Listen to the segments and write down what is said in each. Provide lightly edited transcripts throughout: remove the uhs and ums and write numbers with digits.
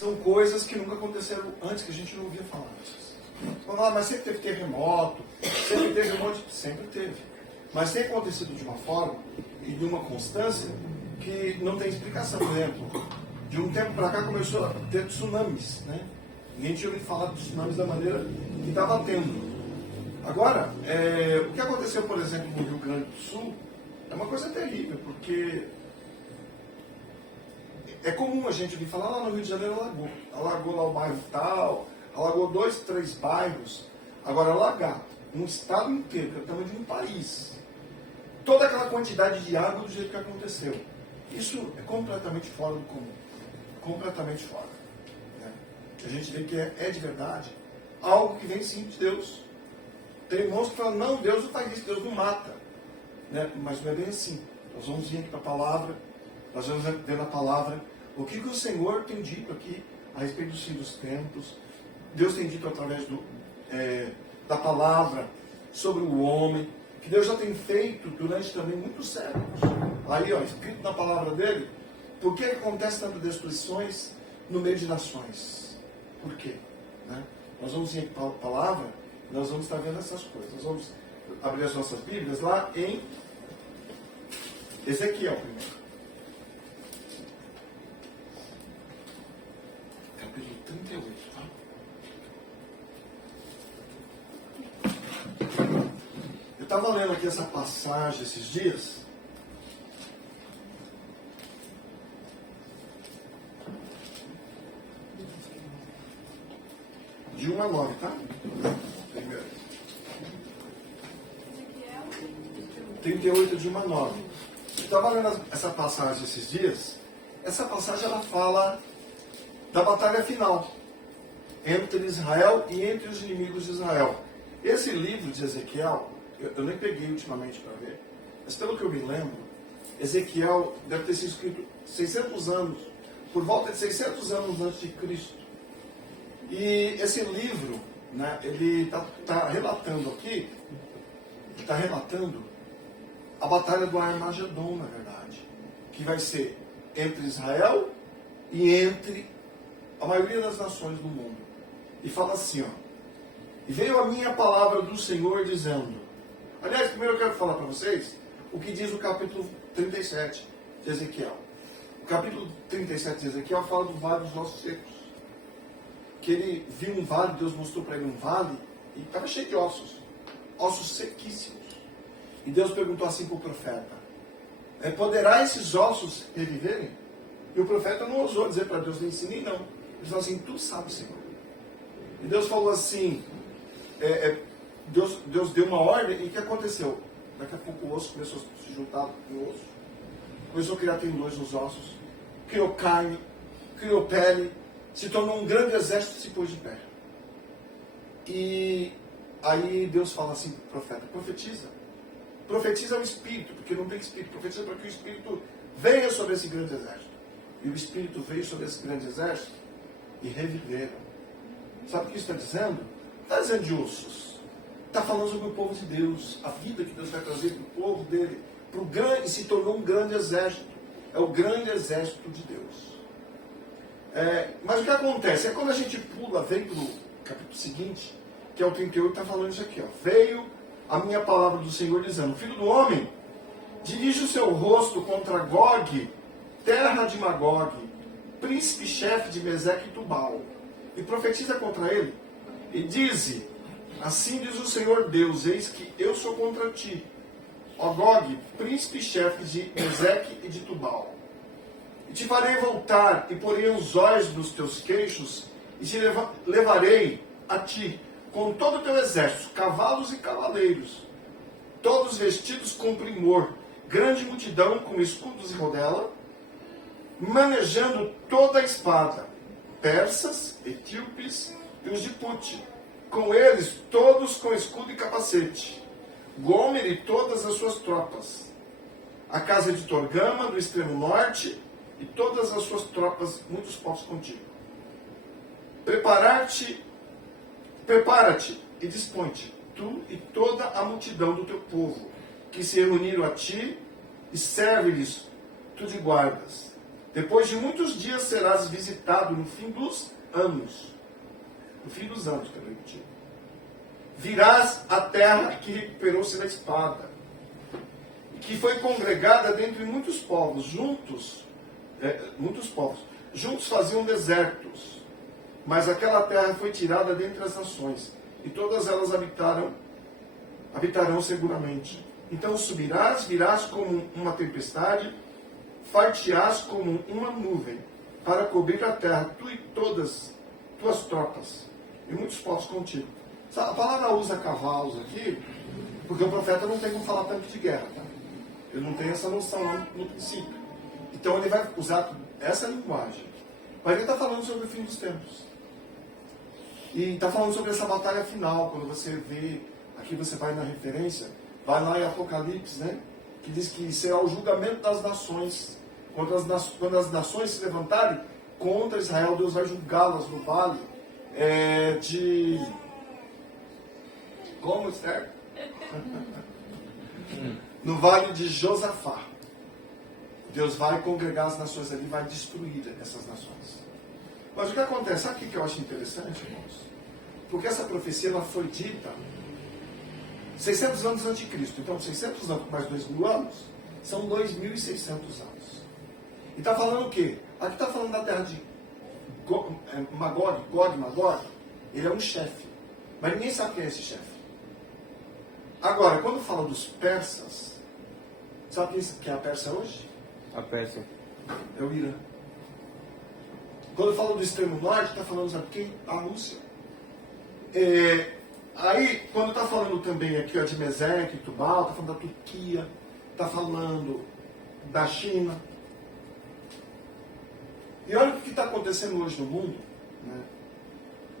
São coisas que nunca aconteceram antes, que a gente não ouvia falar antes. Vamos lá, mas sempre teve terremoto, sempre teve um monte, sempre teve. Mas tem acontecido de uma forma e de uma constância que não tem explicação. Por exemplo, de um tempo para cá começou a ter tsunamis, né? Ninguém tinha ouvido falar de tsunamis da maneira que estava tendo. Agora, o que aconteceu, por exemplo, no Rio Grande do Sul, é uma coisa terrível, porque é comum a gente ouvir falar lá no Rio de Janeiro alagou. Alagou lá o bairro tal, alagou 2, 3 bairros. Agora, alagar um estado inteiro, que é o tamanho de um país, toda aquela quantidade de água do jeito que aconteceu. Isso é completamente fora do comum. Completamente fora. Né? A gente vê que é de verdade algo que vem sim de Deus. Tem irmãos que falam, não, Deus não faz isso, Deus não mata. Né? Mas não é bem assim. Nós vamos vir aqui para a palavra, nós vamos ver na palavra o que o Senhor tem dito aqui a respeito dos fins dos tempos. Deus tem dito através da palavra sobre o homem, que Deus já tem feito durante também muitos séculos. Aí, ó, escrito na palavra dele, por que acontece tantas destruições no meio de nações? Por quê? Né? Nós vamos ir para a palavra, nós vamos estar vendo essas coisas. Nós vamos abrir as nossas Bíblias lá em Ezequiel primeiro. Capítulo 38, tá? Eu estava lendo aqui essa passagem esses dias. De 1 a 9, tá? Primeiro. 38 de 1 a 9. Eu estava lendo essa passagem esses dias. Essa passagem ela fala da batalha final entre Israel e entre os inimigos de Israel. Esse livro de Ezequiel, eu nem peguei ultimamente para ver, mas pelo que eu me lembro, Ezequiel deve ter sido escrito 600 anos, por volta de 600 anos antes de Cristo. E esse livro, né, ele está relatando aqui, está relatando a batalha do Armagedon, na verdade, que vai ser entre Israel e entre a maioria das nações do mundo. E fala assim, ó, e veio a minha palavra do Senhor dizendo, aliás, primeiro eu quero falar para vocês o que diz o capítulo 37 de Ezequiel. O capítulo 37 de Ezequiel fala do vale dos ossos secos. Que ele viu um vale, Deus mostrou para ele um vale, e estava cheio de ossos, ossos sequíssimos. E Deus perguntou assim para o profeta, poderá esses ossos reviverem? E o profeta não ousou dizer para Deus, nem sim nem não. Ele falou assim, tu sabes, Senhor. E Deus falou assim, Deus deu uma ordem, e o que aconteceu? Daqui a pouco o osso começou a se juntar com o osso, começou a criar tendões nos ossos, criou carne, criou pele, se tornou um grande exército e se pôs de pé. E aí Deus fala assim para o profeta, profetiza. Profetiza o Espírito, porque não tem Espírito. Profetiza para que o Espírito venha sobre esse grande exército. E o Espírito veio sobre esse grande exército e reviveram. Sabe o que isso está dizendo? Não está dizendo de ossos. Está falando sobre o povo de Deus. A vida que Deus vai trazer para o povo dele. Para o grande, e se tornou um grande exército. É o grande exército de Deus. Mas o que acontece? É quando a gente pula, vem para o capítulo seguinte, que é o 38, está falando isso aqui. Ó. Veio a minha palavra do Senhor dizendo, filho do homem, dirige o seu rosto contra Gog, terra de Magog, príncipe-chefe de Meseque e Tubal, e profetiza contra ele, e dize, assim diz o Senhor Deus, eis que eu sou contra ti, ó Gog, príncipe-chefe de Meseque e de Tubal. E te farei voltar, e porei os olhos nos teus queixos, e te levarei a ti, com todo o teu exército, cavalos e cavaleiros, todos vestidos com primor, grande multidão com escudos e rodela, manejando toda a espada, persas, etíopes e os de Pute, com eles todos com escudo e capacete, Gomer e todas as suas tropas, a casa de Torgama, do extremo norte, e todas as suas tropas, muitos povos contigo. Prepara-te e dispõe-te, tu e toda a multidão do teu povo, que se reuniram a ti, e serve-lhes tu de guardas. Depois de muitos dias serás visitado no fim dos anos. No fim dos anos, quero repetir. Virás a terra que recuperou-se da espada, e que foi congregada dentre muitos povos. Juntos faziam desertos, mas aquela terra foi tirada dentre as nações, e todas elas habitarão seguramente. Então subirás, virás como uma tempestade, far-te-ás como uma nuvem, para cobrir a terra, tu e todas tuas tropas, e muitos povos contigo. A palavra usa cavalos aqui, porque o profeta não tem como falar tanto de guerra, tá? Ele não tem essa noção no princípio. Então ele vai usar essa linguagem. Mas ele está falando sobre o fim dos tempos. E está falando sobre essa batalha final, quando você vê, aqui você vai na referência, vai lá em Apocalipse, né? Que diz que será o julgamento das nações. Quando as nações se levantarem contra Israel, Deus vai julgá-las no vale de... Como, certo? No vale de Josafá. Deus vai congregar as nações ali, vai destruir essas nações. Mas o que acontece? Sabe o que eu acho interessante, irmãos? Porque essa profecia ela foi dita 600 anos antes de Cristo. Então, 600 anos mais 2.000 anos, são 2.600 anos. E está falando o quê? Aqui está falando da terra de Magog. Ele é um chefe. Mas ninguém sabe quem é esse chefe. Agora, quando fala dos persas, sabe quem é a Pérsia hoje? A Pérsia. É o Irã. Quando fala do extremo norte, está falando, sabe quem? A Rússia. Aí, quando está falando também aqui de Meseque e Tubal, está falando da Turquia, está falando da China. E olha o que está acontecendo hoje no mundo. Né?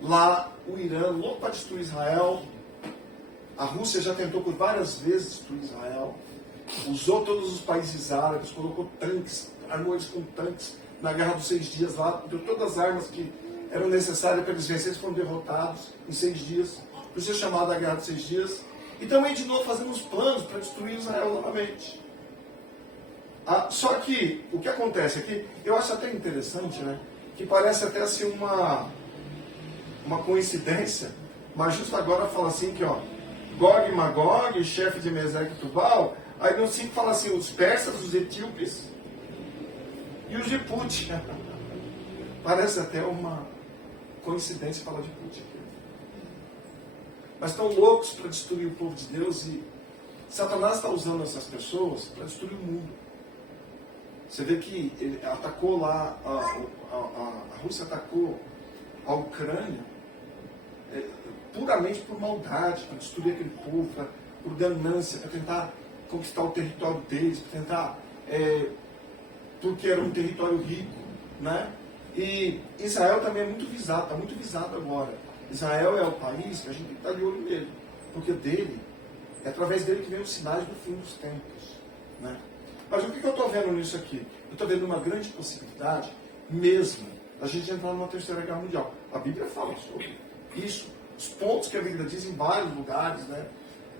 Lá, o Irã, louco para destruir Israel. A Rússia já tentou por várias vezes destruir Israel. Usou todos os países árabes, colocou tanques, armou eles com tanques na Guerra dos 6 Dias lá, deu todas as armas que eram necessárias para eles vencerem, eles foram derrotados em 6 dias. Por ser chamada a Guerra dos 6 Dias. E também de novo fazendo os planos para destruir Israel novamente. Só que o que acontece aqui, eu acho até interessante, né? Que parece até assim uma coincidência, mas justo agora fala assim que Gog e Magog, chefe de Meseque e Tubal, aí no 5 fala assim, os persas, os etíopes e os de Put. Parece até uma coincidência falar de Put aqui. Mas estão loucos para destruir o povo de Deus e Satanás está usando essas pessoas para destruir o mundo. Você vê que ele atacou lá, a Rússia atacou a Ucrânia puramente por maldade, para destruir aquele povo, por ganância, para tentar conquistar o território deles, para tentar, porque era um território rico, né? E Israel também é muito visado, está muito visado agora. Israel é o país que a gente tem que estar de olho nele, porque é através dele que vem os sinais do fim dos tempos, né? Mas o que eu estou vendo nisso aqui? Eu estou vendo uma grande possibilidade, mesmo, a gente entrar numa terceira guerra mundial. A Bíblia fala sobre isso. Os pontos que a Bíblia diz em vários lugares, né?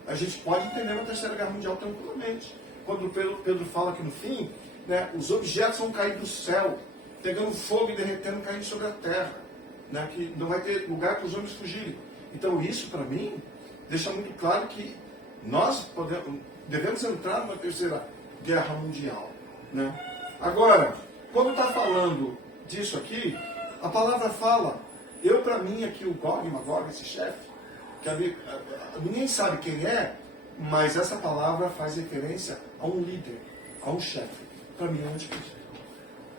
A gente pode entender uma terceira guerra mundial tranquilamente. Quando Pedro fala que no fim, né, os objetos vão cair do céu, pegando fogo e derretendo, caindo sobre a terra, né, que não vai ter lugar para os homens fugirem. Então isso, para mim, deixa muito claro que nós devemos entrar numa terceira guerra mundial, né? Agora, quando está falando disso aqui, a palavra fala, para mim aqui o Gog e Magog, esse chefe, que ninguém sabe quem é, mas essa palavra faz referência a um líder, a um chefe. Para mim é um anticristo.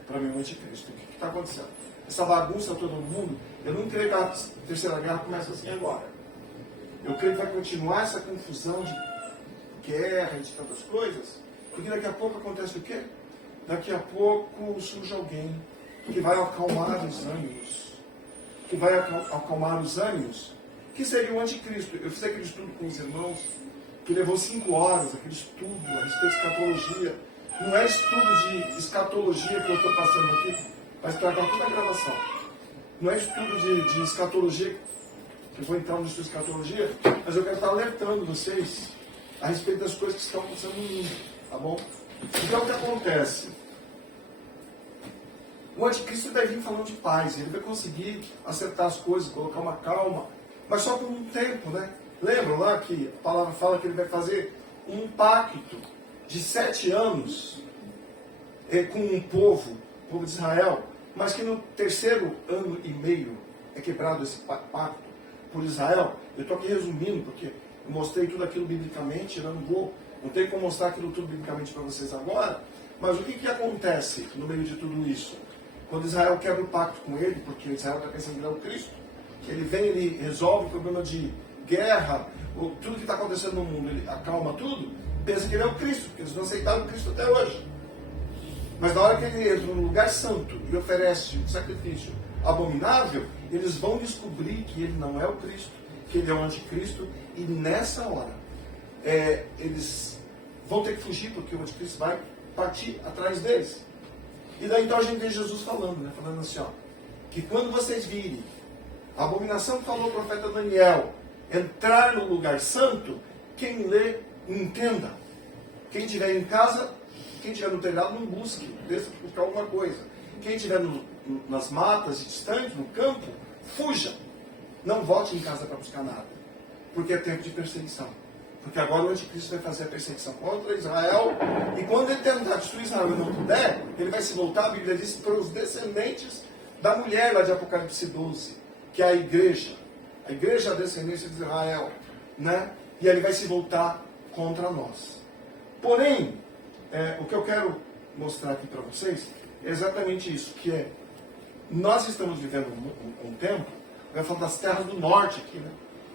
Para mim é um anticristo. O que está acontecendo? Essa bagunça todo mundo, eu não creio que a terceira guerra começa assim agora. Eu creio que vai continuar essa confusão de guerra e de tantas coisas, porque daqui a pouco acontece o quê? Daqui a pouco surge alguém que vai acalmar os ânimos. Que vai acalmar os ânimos, que seria o anticristo. Eu fiz aquele estudo com os irmãos, que levou 5 horas, aquele estudo a respeito de escatologia. Não é estudo de escatologia que eu estou passando aqui, vai estragar toda a gravação. Não é estudo de escatologia, que eu vou entrar no estudo de escatologia, mas eu quero estar alertando vocês a respeito das coisas que estão acontecendo no mundo, tá bom? Então o que acontece? O anticristo vai vir falando de paz, ele vai conseguir acertar as coisas, colocar uma calma, mas só por um tempo, né? Lembram lá que a palavra fala que ele vai fazer um pacto de 7 anos com um povo de Israel, mas que no 3º ano e meio é quebrado esse pacto por Israel. Eu estou aqui resumindo, porque eu mostrei tudo aquilo biblicamente, eu não tenho como mostrar aquilo tudo biblicamente para vocês agora, mas o que acontece no meio de tudo isso? Quando Israel quebra o pacto com ele, porque Israel está pensando que ele é o Cristo, que ele vem, ele resolve o problema de guerra, tudo que está acontecendo no mundo, ele acalma tudo, pensa que ele é o Cristo, porque eles não aceitaram o Cristo até hoje. Mas na hora que ele entra no lugar santo e oferece um sacrifício abominável, eles vão descobrir que ele não é o Cristo, que ele é o anticristo, e nessa hora eles vão ter que fugir, porque o anticristo vai partir atrás deles. E daí então a gente vê Jesus falando, né? Falando assim, ó, que quando vocês virem a abominação que falou o profeta Daniel entrar no lugar santo, quem lê, entenda. Quem estiver em casa, quem estiver no telhado, não busque, desça para buscar alguma coisa. Quem estiver nas matas, distante, no campo, fuja. Não volte em casa para buscar nada, porque é tempo de perseguição. Porque agora o anticristo vai fazer a perseguição contra Israel, e quando ele tentar destruir Israel e não puder, ele vai se voltar, a Bíblia diz, para os descendentes da mulher lá de Apocalipse 12, que é a igreja da descendência de Israel, né? E ele vai se voltar contra nós. Porém, o que eu quero mostrar aqui para vocês é exatamente isso, que é, nós estamos vivendo um tempo, vai falar das terras do norte aqui, né?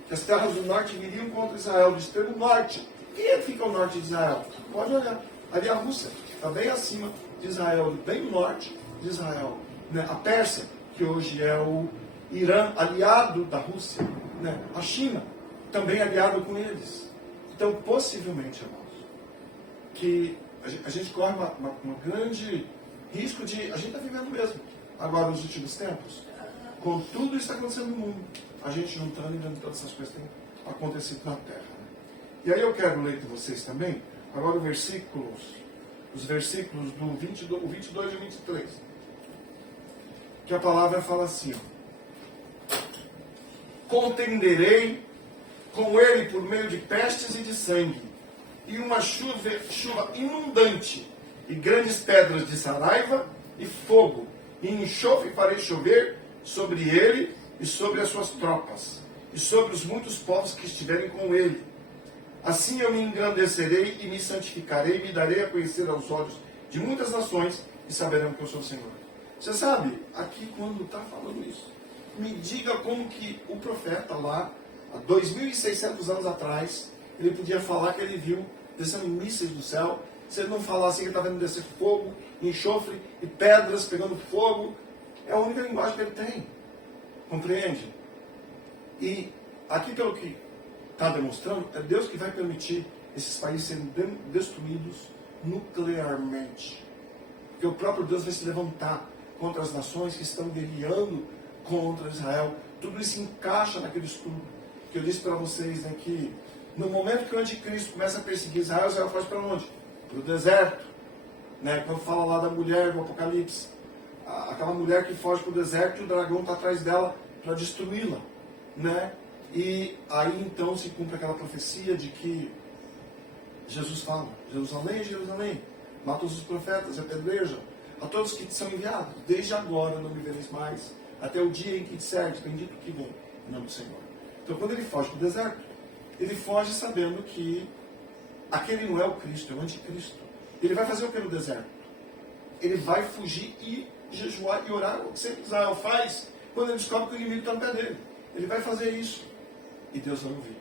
Que as terras do norte viriam contra Israel, do extremo norte. Quem é que fica ao norte de Israel? Pode olhar. Ali a Rússia, está bem acima de Israel, bem no norte de Israel. Né? A Pérsia, que hoje é o Irã, aliado da Rússia. Né? A China, também aliado com eles. Então, possivelmente, irmãos, que a gente corre uma grande risco de... A gente está vivendo mesmo, agora nos últimos tempos, com tudo isso que está acontecendo no mundo. A gente juntando e vendo todas essas coisas que têm acontecido na Terra. Né? E aí eu quero ler com vocês também, agora os versículos do 22 e 23. Que a palavra fala assim, ó, contenderei com ele por meio de pestes e de sangue, e uma chuva inundante, e grandes pedras de saraiva e fogo, e enxofre farei chover sobre ele e sobre as suas tropas, e sobre os muitos povos que estiverem com ele. Assim eu me engrandecerei e me santificarei, e me darei a conhecer aos olhos de muitas nações, e saberão que eu sou o Senhor. Você sabe, aqui quando está falando isso, me diga como que o profeta lá, há 2.600 anos atrás, ele podia falar que ele viu descendo mísseis do céu, se ele não falasse que ele está vendo descer fogo, enxofre e pedras pegando fogo. É a única linguagem que ele tem. Compreende? E aqui, pelo que está demonstrando, é Deus que vai permitir esses países serem destruídos nuclearmente. Porque o próprio Deus vai se levantar contra as nações que estão guerreando contra Israel. Tudo isso encaixa naquele estudo que eu disse para vocês, né, que no momento que o anticristo começa a perseguir Israel, Israel foge para onde? Para o deserto. Né? Quando fala lá da mulher do Apocalipse, aquela mulher que foge para o deserto e o dragão está atrás dela para destruí-la. Né? E aí então se cumpre aquela profecia de que Jesus fala, Jerusalém, Jerusalém, mata os profetas, apedreja a todos que te são enviados. Desde agora não me vereis mais, até o dia em que disseres, bendito que vem, em nome do Senhor. Então quando ele foge para o deserto, ele foge sabendo que aquele não é o Cristo, é o anticristo. Ele vai fazer o que no deserto? Ele vai fugir e jejuar e orar, o que sempre Israel faz quando ele descobre que o inimigo está no pé dele. Ele vai fazer isso. E Deus vai ouvir.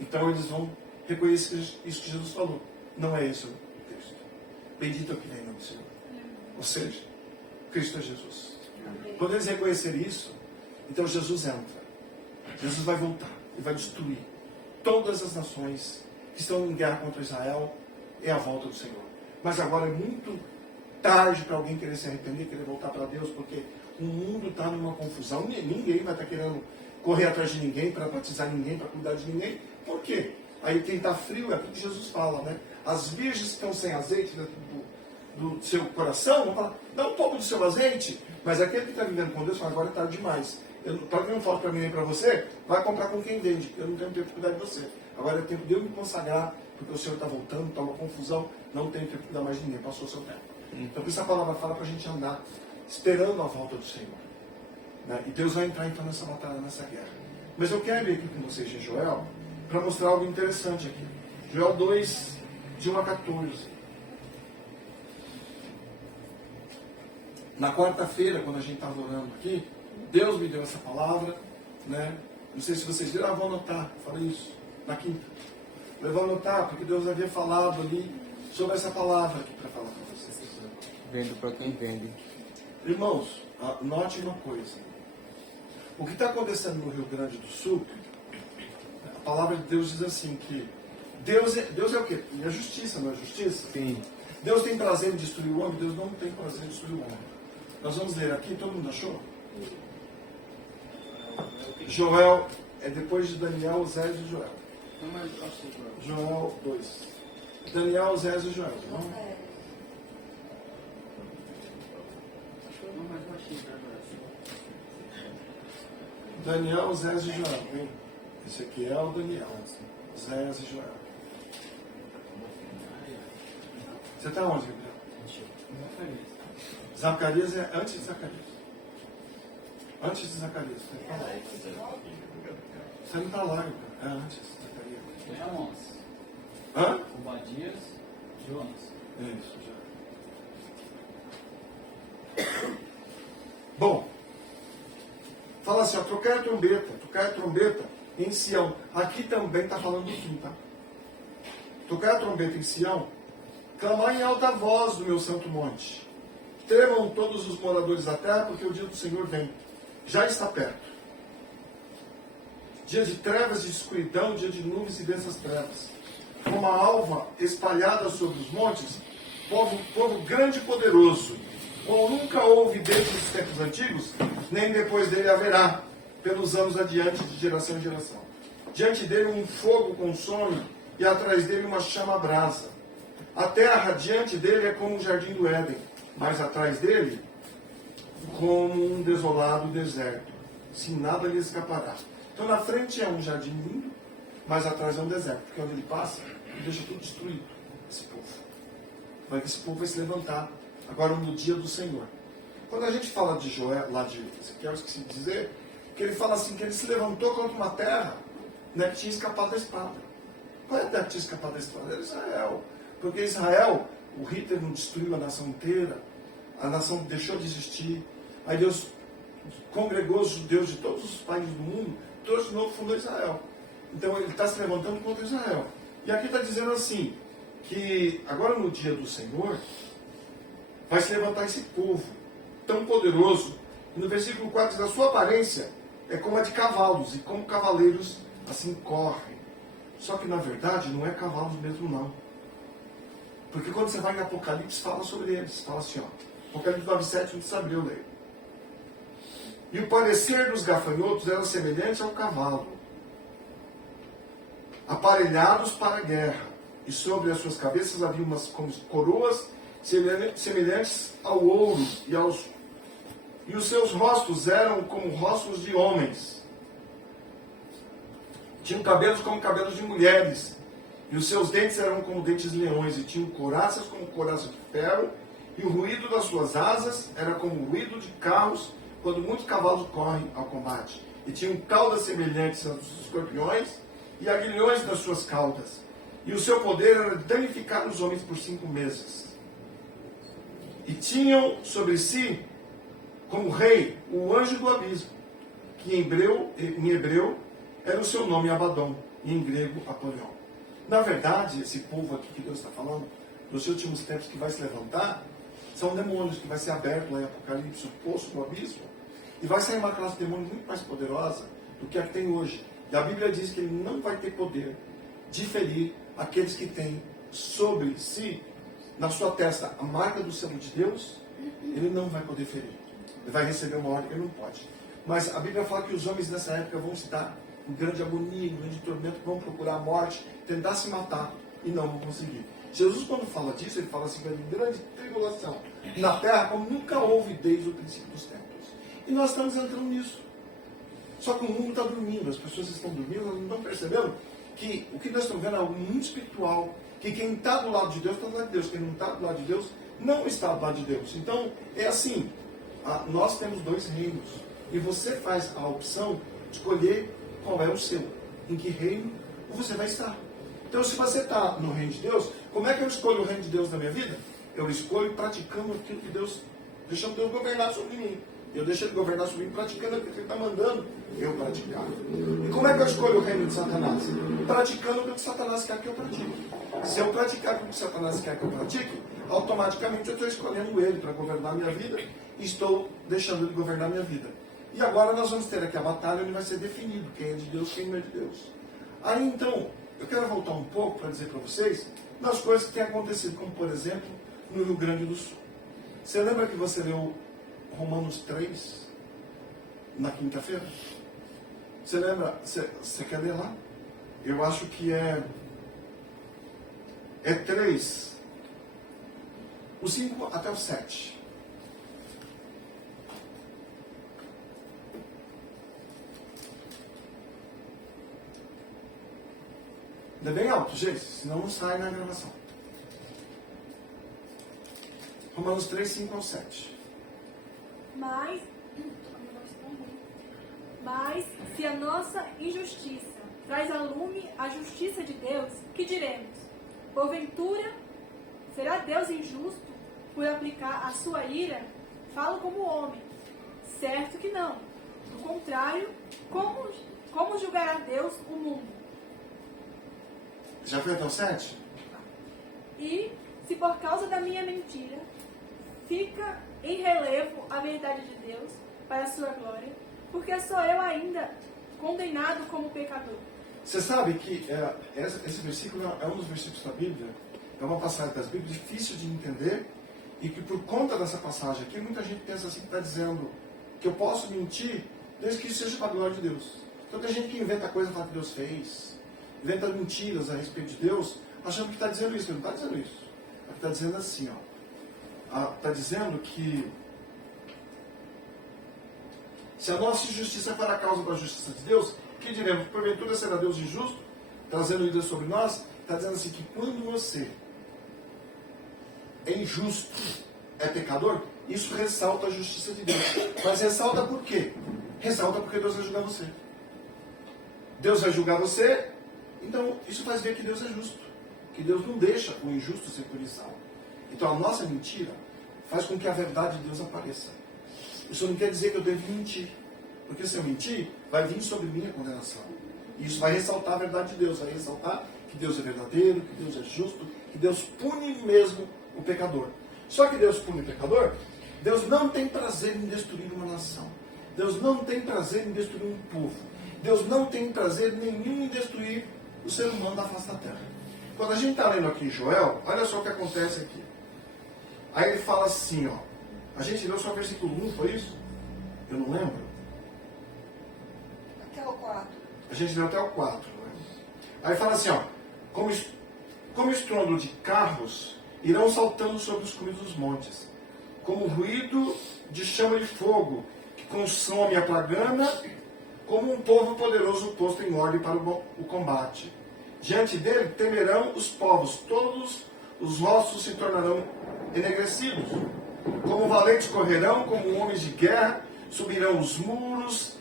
Então eles vão reconhecer isso que Jesus falou. Não é esse o texto. Bendito é o que vem em nome do Senhor. Ou seja, Cristo é Jesus. Quando eles reconhecerem isso, então Jesus entra. Jesus vai voltar e vai destruir todas as nações que estão em guerra contra Israel. É a volta do Senhor. Mas agora é muito tarde para alguém querer se arrepender, querer voltar para Deus, porque o mundo está numa confusão. Ninguém vai estar querendo correr atrás de ninguém, para batizar ninguém, para cuidar de ninguém. Por quê? Aí quem está frio é aquilo que Jesus fala, né? As virgens que estão sem azeite dentro do seu coração, vão falar, dá um pouco do seu azeite, mas aquele que está vivendo com Deus fala, agora é tarde demais. Para que não falo para mim nem para você, vai comprar com quem vende, eu não tenho tempo de cuidar de você. Agora é tempo de eu me consagrar, porque o Senhor está voltando, está uma confusão, não tenho tempo de cuidar mais de ninguém, passou o seu tempo. Então, por isso a palavra fala para a gente andar esperando a volta do Senhor. Né? E Deus vai entrar então nessa batalha, nessa guerra. Mas eu quero ir aqui com vocês em Joel, para mostrar algo interessante aqui. Joel 2, de 1 a 14. Na quarta-feira, quando a gente estava orando aqui, Deus me deu essa palavra, né? Não sei se vocês viram, vou anotar, falei isso, na quinta. Eu vou anotar, porque Deus havia falado ali sobre essa palavra aqui para falar para vocês. Vendo para quem vende. Irmãos, note uma coisa. O que está acontecendo no Rio Grande do Sul, a palavra de Deus diz assim, que Deus é o quê? É justiça, não é justiça? Sim. Deus tem prazer em destruir o homem, Deus não tem prazer em destruir o homem. Nós vamos ler aqui, todo mundo achou? Joel, é depois de Daniel, Osés e Joel. Joel 2. Daniel, Osés e Joel, não? Daniel, Osés e Joel. Hein? Esse aqui é o Daniel, Osés e Joel. Você está onde, Gabriel? Zacarias é antes de Zacarias. Antes de Zacarias. Você não está lá, Gabriel. É antes de Zacarias. É Amós. Hã? Obadias, Jonas. Isso, já. Bom, fala assim, ó, tocar a trombeta em Sião. Aqui também está falando do fim, tá? Tocar a trombeta em Sião, clamar em alta voz do meu santo monte. Tremam todos os moradores da terra, porque o dia do Senhor vem. Já está perto. Dia de trevas e escuridão, dia de nuvens e densas trevas. Como a alva espalhada sobre os montes, povo grande e poderoso, como nunca houve desde os tempos antigos, nem depois dele haverá, pelos anos adiante, de geração em geração. Diante dele um fogo consome, e atrás dele uma chama brasa. A terra diante dele é como um jardim do Éden, mas atrás dele, como um desolado deserto. Se nada lhe escapará. Então na frente é um jardim lindo, mas atrás é um deserto, porque onde ele passa, ele deixa tudo destruído, esse povo. Esse povo vai se levantar agora no dia do Senhor. Quando a gente fala de Joel, lá de Ezequiel, eu esqueci de dizer, que ele fala assim, que ele se levantou contra uma terra, né, que tinha escapado da espada. Qual é a terra que tinha escapado da espada? Era Israel. Porque Israel, o Hitler não destruiu a nação inteira, a nação deixou de existir, aí Deus congregou os judeus de todos os países do mundo, trouxe de novo, fundou Israel. Então ele está se levantando contra Israel. E aqui está dizendo assim, que agora no dia do Senhor, vai se levantar esse povo tão poderoso. E no versículo 4 diz, a sua aparência é como a de cavalos, e como cavaleiros assim correm. Só que na verdade não é cavalos mesmo não. Porque quando você vai em Apocalipse, fala sobre eles. Fala assim, ó, Apocalipse 9:7, não sabe eu leio. E o parecer dos gafanhotos era semelhante ao cavalo, aparelhados para a guerra, e sobre as suas cabeças havia umas como coroas semelhantes ao ouro, e os seus rostos eram como rostos de homens. Tinham cabelos como cabelos de mulheres, e os seus dentes eram como dentes de leões, e tinham couraças como couraça de ferro, e o ruído das suas asas era como o ruído de carros, quando muitos cavalos correm ao combate. E tinham caudas semelhantes aos escorpiões, e aguilhões das suas caudas. E o seu poder era danificar os homens por 5 meses. E tinham sobre si, como rei, o anjo do abismo, que em hebreu era o seu nome Abaddon, e em grego Apolion. Na verdade, esse povo aqui que Deus está falando, nos últimos tempos que vai se levantar, são demônios, que vai ser aberto lá em Apocalipse, o poço do abismo, e vai sair uma classe de demônios muito mais poderosa do que a que tem hoje. E a Bíblia diz que ele não vai ter poder de ferir aqueles que têm sobre si, na sua testa, a marca do selo de Deus. Ele não vai poder ferir. Ele vai receber uma ordem, ele não pode. Mas a Bíblia fala que os homens nessa época vão estar em grande agonia, em grande tormento, vão procurar a morte, tentar se matar e não vão conseguir. Jesus, quando fala disso, ele fala assim, vai vir grande tribulação na terra, como nunca houve desde o princípio dos tempos. E nós estamos entrando nisso. Só que o mundo está dormindo, as pessoas estão dormindo, elas não estão percebendo que o que nós estamos vendo é algo muito espiritual, que quem está do lado de Deus está do lado de Deus, quem não está do lado de Deus não está do lado de Deus. Então, é assim, nós temos dois reinos, e você faz a opção de escolher qual é o seu, em que reino você vai estar. Então, se você está no reino de Deus, como é que eu escolho o reino de Deus na minha vida? Eu escolho praticando aquilo que Deus, deixando Deus governar sobre mim. Eu deixo Ele governar sobre mim, praticando aquilo que Ele está mandando eu praticar. E como é que eu escolho o reino de Satanás? Praticando aquilo que Satanás quer que eu pratique. Se eu praticar aquilo que Satanás quer que eu pratique, automaticamente eu estou escolhendo ele para governar a minha vida e estou deixando ele governar a minha vida. E agora nós vamos ter aqui a batalha onde vai ser definido quem é de Deus, quem não é de Deus. Aí então, eu quero voltar um pouco para dizer para vocês das coisas que têm acontecido, como por exemplo, no Rio Grande do Sul. Você lembra que você leu Romanos 3 na quinta-feira? Você lembra? Você quer ler lá? Eu acho que é 3, o 5 até o 7. É bem alto, gente, senão não sai na gravação. Romanos 3, 5 ao 7. Mas, se a nossa injustiça traz a lume a justiça de Deus, que diremos? Porventura, será Deus injusto por aplicar a sua ira? Falo como homem. Certo que não. Do contrário, como julgará Deus o mundo? Já foi até o 7? E, se por causa da minha mentira, fica em relevo a verdade de Deus para a sua glória, porque sou eu ainda condenado como pecador. Você sabe que esse versículo é um dos versículos da Bíblia, é uma passagem das Bíblias difícil de entender, e que por conta dessa passagem aqui, muita gente pensa assim que está dizendo que eu posso mentir desde que isso seja para a glória de Deus. Então tem gente que inventa coisa para que Deus fez, inventa mentiras a respeito de Deus, achando que está dizendo isso. Ele não está dizendo isso. Ele está dizendo assim, está dizendo que se a nossa injustiça for a causa da justiça de Deus, que diremos? Porventura será Deus injusto, trazendo ira sobre nós? Está dizendo assim que quando você é injusto, é pecador, isso ressalta a justiça de Deus. Mas ressalta por quê? Ressalta porque Deus vai julgar você. Deus vai julgar você, então isso faz ver que Deus é justo. Que Deus não deixa o injusto ser punição. Então a nossa mentira faz com que a verdade de Deus apareça. Isso não quer dizer que eu devo mentir. Porque se eu mentir, vai vir sobre mim a condenação. E isso vai ressaltar a verdade de Deus. Vai ressaltar que Deus é verdadeiro, que Deus é justo, que Deus pune mesmo o pecador. Só que Deus pune o pecador, Deus não tem prazer em destruir uma nação. Deus não tem prazer em destruir um povo. Deus não tem prazer nenhum em destruir o ser humano da face da terra. Quando a gente está lendo aqui em Joel, olha só o que acontece aqui. Aí ele fala assim, a gente leu só o versículo 1, foi isso? Eu não lembro. Até o 4. A gente leu até o 4. Né? Aí fala assim, como estrondo de carros irão saltando sobre os cumes dos montes, como ruído de chama de fogo que consome a plagana, como um povo poderoso posto em ordem para o combate. Diante dele temerão os povos, todos os rostos se tornarão enegrecidos. Como valentes correrão, como homens de guerra, subirão os muros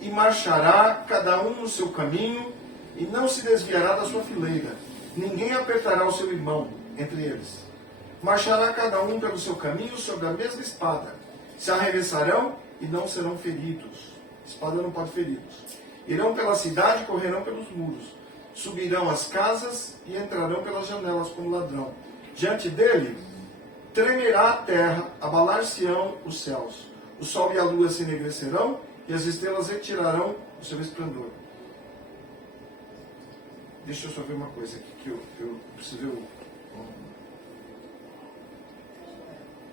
e marchará cada um no seu caminho e não se desviará da sua fileira. Ninguém apertará o seu irmão entre eles. Marchará cada um pelo seu caminho sobre a mesma espada. Se arremessarão e não serão feridos. Espada não pode feri-los. Irão pela cidade e correrão pelos muros. Subirão as casas e entrarão pelas janelas como ladrão. Diante dele tremerá a terra, abalar-se-ão os céus. O sol e a lua se enegrecerão e as estrelas retirarão o seu esplendor. Deixa eu só ver uma coisa aqui que eu preciso ver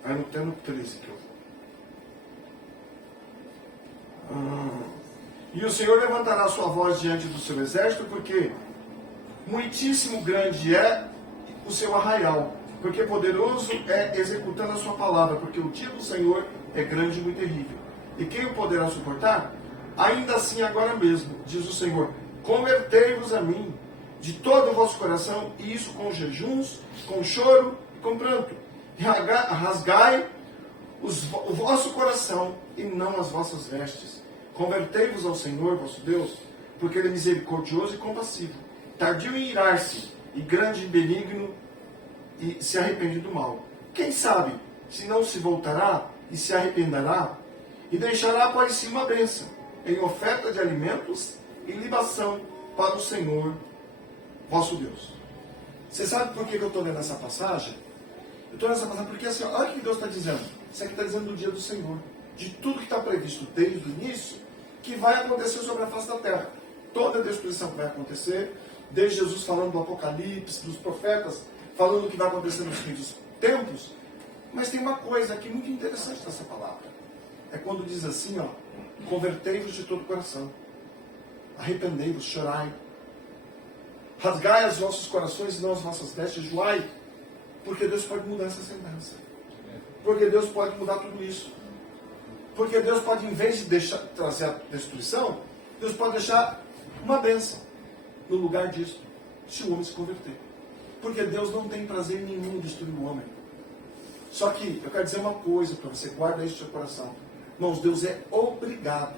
Aí até no 13 que eu... E o Senhor levantará a sua voz diante do seu exército, porque muitíssimo grande é o seu arraial, porque poderoso é executando a sua palavra, porque o dia do Senhor é grande e muito terrível. E quem o poderá suportar? Ainda assim agora mesmo, diz o Senhor, convertei-vos a mim de todo o vosso coração, e isso com jejuns, com choro e com pranto. Rasgai o vosso coração e não as vossas vestes. Convertei-vos ao Senhor, vosso Deus, porque Ele é misericordioso e compassivo, tardio em irar-se e grande e benigno, e se arrepende do mal. Quem sabe se não se voltará e se arrependerá e deixará após si uma bênção em oferta de alimentos e libação para o Senhor, vosso Deus. Você sabe por que eu estou lendo essa passagem? Eu estou lendo essa passagem porque assim, olha o que Deus está dizendo. Isso aqui está dizendo do dia do Senhor. De tudo que está previsto desde o início, que vai acontecer sobre a face da terra. Toda a destruição que vai acontecer, desde Jesus falando do Apocalipse, dos profetas, falando o que vai acontecer nos fins dos tempos. Mas tem uma coisa aqui muito interessante nessa palavra. É quando diz assim, ó, convertei-vos de todo o coração. Arrependei-vos, chorai. Rasgai os vossos corações e não as vossas vestes, jejuai. Porque Deus pode mudar essa sentença. Porque Deus pode mudar tudo isso. Porque Deus pode, em vez de trazer a destruição, Deus pode deixar uma bênção no lugar disso, se o homem se converter. Porque Deus não tem prazer nenhum em destruir o homem. Só que, eu quero dizer uma coisa para você, guarda isso no seu coração. Irmãos, Deus é obrigado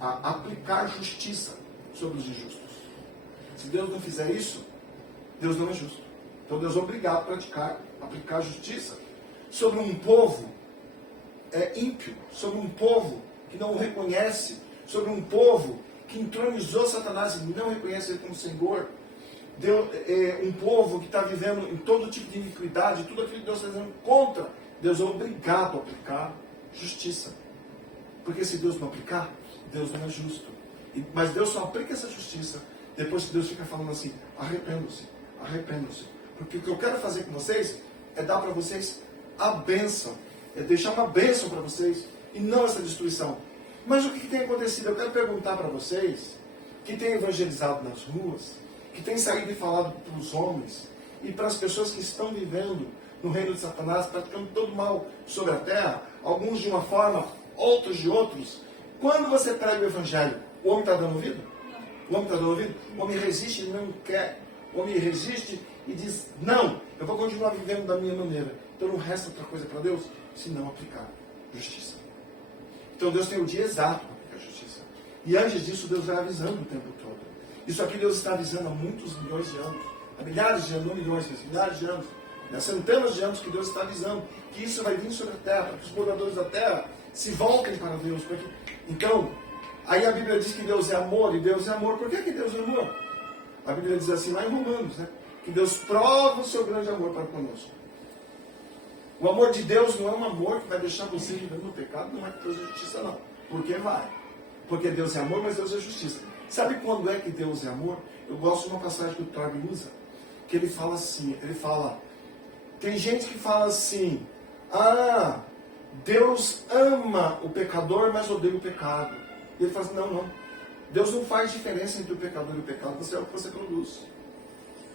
a aplicar justiça sobre os injustos. Se Deus não fizer isso, Deus não é justo. Então Deus é obrigado a aplicar justiça sobre um povo ímpio, sobre um povo que não o reconhece, sobre um povo que entronizou Satanás e não reconhece ele como Senhor. Um povo que está vivendo em todo tipo de iniquidade, tudo aquilo que Deus está dizendo contra. Deus é obrigado a aplicar justiça. Porque se Deus não aplicar, Deus não é justo. Mas Deus só aplica essa justiça depois que Deus fica falando assim, arrependam-se, arrependam-se. Porque o que eu quero fazer com vocês é dar para vocês a bênção, é deixar uma bênção para vocês e não essa destruição. Mas o que tem acontecido? Eu quero perguntar para vocês que têm evangelizado nas ruas, que têm saído e falado para os homens e para as pessoas que estão vivendo no reino de Satanás, praticando todo mal sobre a terra, alguns de uma forma, outros de outros. Quando você prega o evangelho, o homem está dando ouvido? O homem está dando ouvido? O homem resiste e não quer. O homem resiste e diz, não, eu vou continuar vivendo da minha maneira. Então não resta outra coisa para Deus, senão aplicar justiça. Então Deus tem o dia exato para aplicar justiça. E antes disso, Deus vai avisando o tempo todo. Isso aqui Deus está avisando há muitos milhões de anos. Há milhares de anos, não milhões, mas milhares de anos. Há centenas de anos que Deus está avisando que isso vai vir sobre a terra, para que os moradores da terra se voltem para Deus. Então, aí a Bíblia diz que Deus é amor, e Deus é amor. Por que Deus é amor? A Bíblia diz assim lá em Romanos, né? Que Deus prova o seu grande amor para conosco. O amor de Deus não é um amor que vai deixar você vivendo no pecado, não é que Deus é justiça, não. Porque vai. Porque Deus é amor, mas Deus é justiça. Sabe quando é que Deus é amor? Eu gosto de uma passagem que o Trabe usa, que ele fala assim, tem gente que fala assim, Deus ama o pecador, mas odeia o pecado. E ele fala assim, não. Deus não faz diferença entre o pecador e o pecado, você é o que você produz.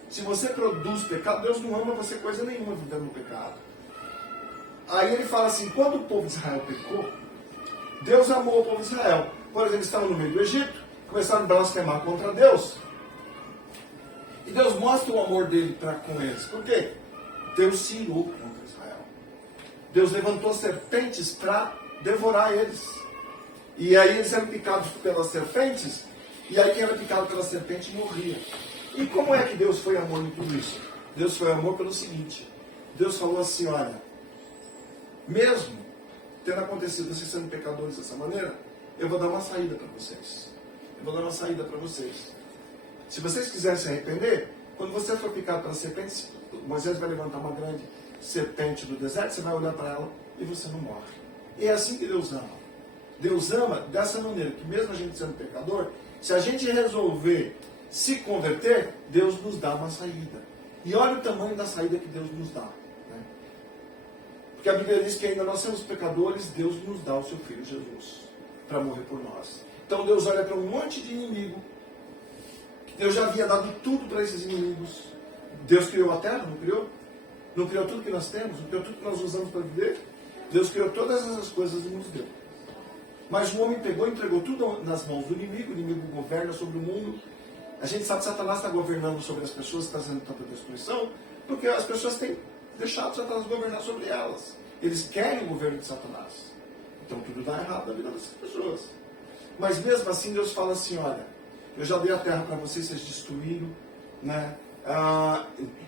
Se você produz pecado, Deus não ama você coisa nenhuma vivendo no pecado. Aí ele fala assim, quando o povo de Israel pecou, Deus amou o povo de Israel. Por exemplo, eles estavam no meio do Egito, começaram a blasfemar contra Deus. E Deus mostra o amor dele com eles. Por quê? Deus se irou contra Israel. Deus levantou serpentes para devorar eles. E aí eles eram picados pelas serpentes, e aí quem era picado pela serpente morria. E como é que Deus foi amor em tudo isso? Deus foi amor pelo seguinte, Deus falou assim, olha, mesmo tendo acontecido vocês sendo pecadores dessa maneira, eu vou dar uma saída para vocês. Eu vou dar uma saída para vocês. Se vocês quiserem se arrepender, quando você for picado pela serpente, Moisés vai levantar uma grande serpente do deserto, você vai olhar para ela e você não morre. E é assim que Deus ama. Deus ama dessa maneira, que mesmo a gente sendo pecador, se a gente resolver se converter, Deus nos dá uma saída. E olha o tamanho da saída que Deus nos dá. Né? Porque a Bíblia diz que ainda nós somos pecadores, Deus nos dá o seu Filho Jesus para morrer por nós. Então Deus olha para um monte de inimigo, que Deus já havia dado tudo para esses inimigos, Deus criou a terra, não criou? Não criou tudo que nós temos? Não criou tudo que nós usamos para viver? Deus criou todas essas coisas e nos deu. Mas o homem pegou e entregou tudo nas mãos do inimigo. O inimigo governa sobre o mundo. A gente sabe que Satanás está governando sobre as pessoas, está fazendo tanta destruição, porque as pessoas têm deixado Satanás governar sobre elas. Eles querem o governo de Satanás. Então tudo dá errado na vida dessas pessoas. Mas mesmo assim Deus fala assim, olha, eu já dei a terra para vocês, vocês destruíram, né?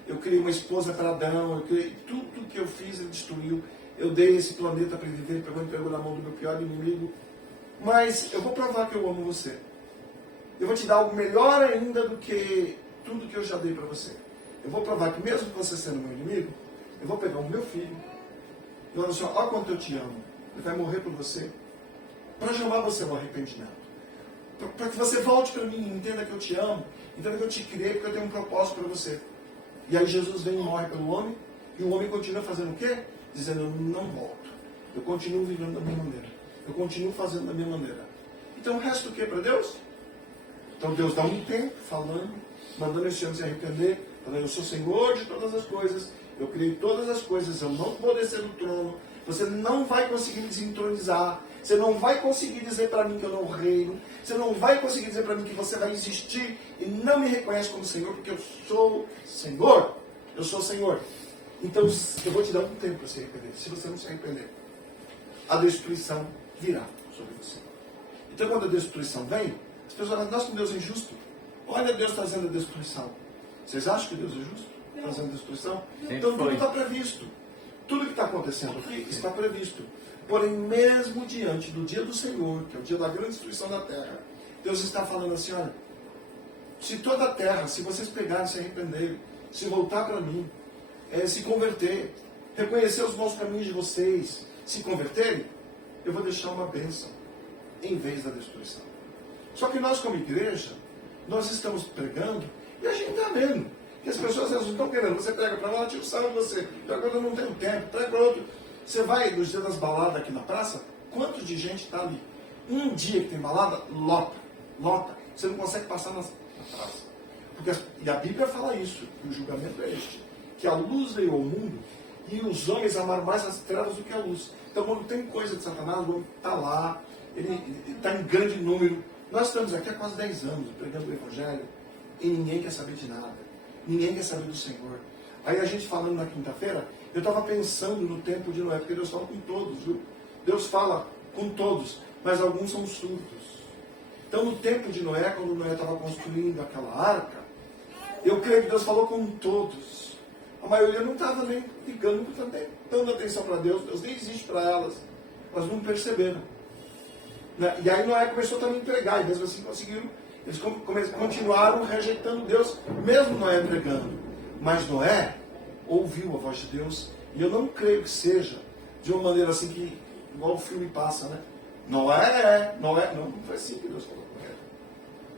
Eu criei uma esposa para Adão, tudo que eu fiz ele destruiu. Eu dei esse planeta para ele viver, pegou na mão do meu pior inimigo. Mas eu vou provar que eu amo você. Eu vou te dar algo melhor ainda do que tudo que eu já dei para você. Eu vou provar que mesmo você sendo meu inimigo, eu vou pegar o meu filho. E olha só, olha quanto eu te amo. Ele vai morrer por você. Para chamar você ao arrependimento. Para que você volte para mim, entenda que eu te amo, entenda que eu te criei, porque eu tenho um propósito para você. E aí Jesus vem e morre pelo homem, e o homem continua fazendo o quê? Dizendo, eu não volto. Eu continuo vivendo da minha maneira. Eu continuo fazendo da minha maneira. Então resta o que para Deus? Então Deus dá um tempo falando, mandando esse homem se arrepender, falando, eu sou Senhor de todas as coisas, eu criei todas as coisas, eu não vou descer do trono, você não vai conseguir me desentronizar, você não vai conseguir dizer para mim que eu não reino, você não vai conseguir dizer para mim que você vai existir e não me reconhece como Senhor, porque eu sou Senhor, eu sou Senhor. Então eu vou te dar um tempo para se arrepender. Se você não se arrepender, a destruição virá sobre você. Então quando a destruição vem, as pessoas falam, nossa, Deus é injusto. Olha Deus trazendo a destruição. Vocês acham que Deus é justo? Trazendo a destruição? Então tudo está previsto. Tudo que está acontecendo aqui está previsto. Porém, mesmo diante do dia do Senhor, que é o dia da grande destruição da terra, Deus está falando assim, olha, se toda a terra, se vocês pegarem, se arrependerem, se voltar para mim, se converter, reconhecer os maus caminhos de vocês, se converterem, eu vou deixar uma bênção em vez da destruição. Só que nós, como igreja, nós estamos pregando e a gente está vendo que as pessoas não estão querendo. Você prega para lá, tira o sarro de você. Agora eu não tenho tempo, prega para outro. Você vai nos dias das baladas aqui na praça, quanto de gente está ali? Um dia que tem balada, lota. Você não consegue passar na praça. E a Bíblia fala isso, que o julgamento é este. Que a luz veio ao mundo e os homens amaram mais as trevas do que a luz. Então quando tem coisa de Satanás, o homem está lá, ele está em grande número. Nós estamos aqui há quase 10 anos pregando o Evangelho e ninguém quer saber de nada. Ninguém quer saber do Senhor. Aí a gente falando na quinta-feira, eu estava pensando no tempo de Noé, porque Deus fala com todos, viu? Deus fala com todos, mas alguns são surdos. Então no tempo de Noé, quando Noé estava construindo aquela arca, eu creio que Deus falou com todos. A maioria não estava nem ligando, não estava nem dando atenção para Deus. Deus nem existe para elas. Elas não perceberam. E aí Noé começou também a pregar, e mesmo assim conseguiram. Eles continuaram rejeitando Deus, mesmo Noé pregando. Mas Noé ouviu a voz de Deus, e eu não creio que seja de uma maneira assim que, igual o filme passa, né? Noé, não foi assim que Deus falou com ele.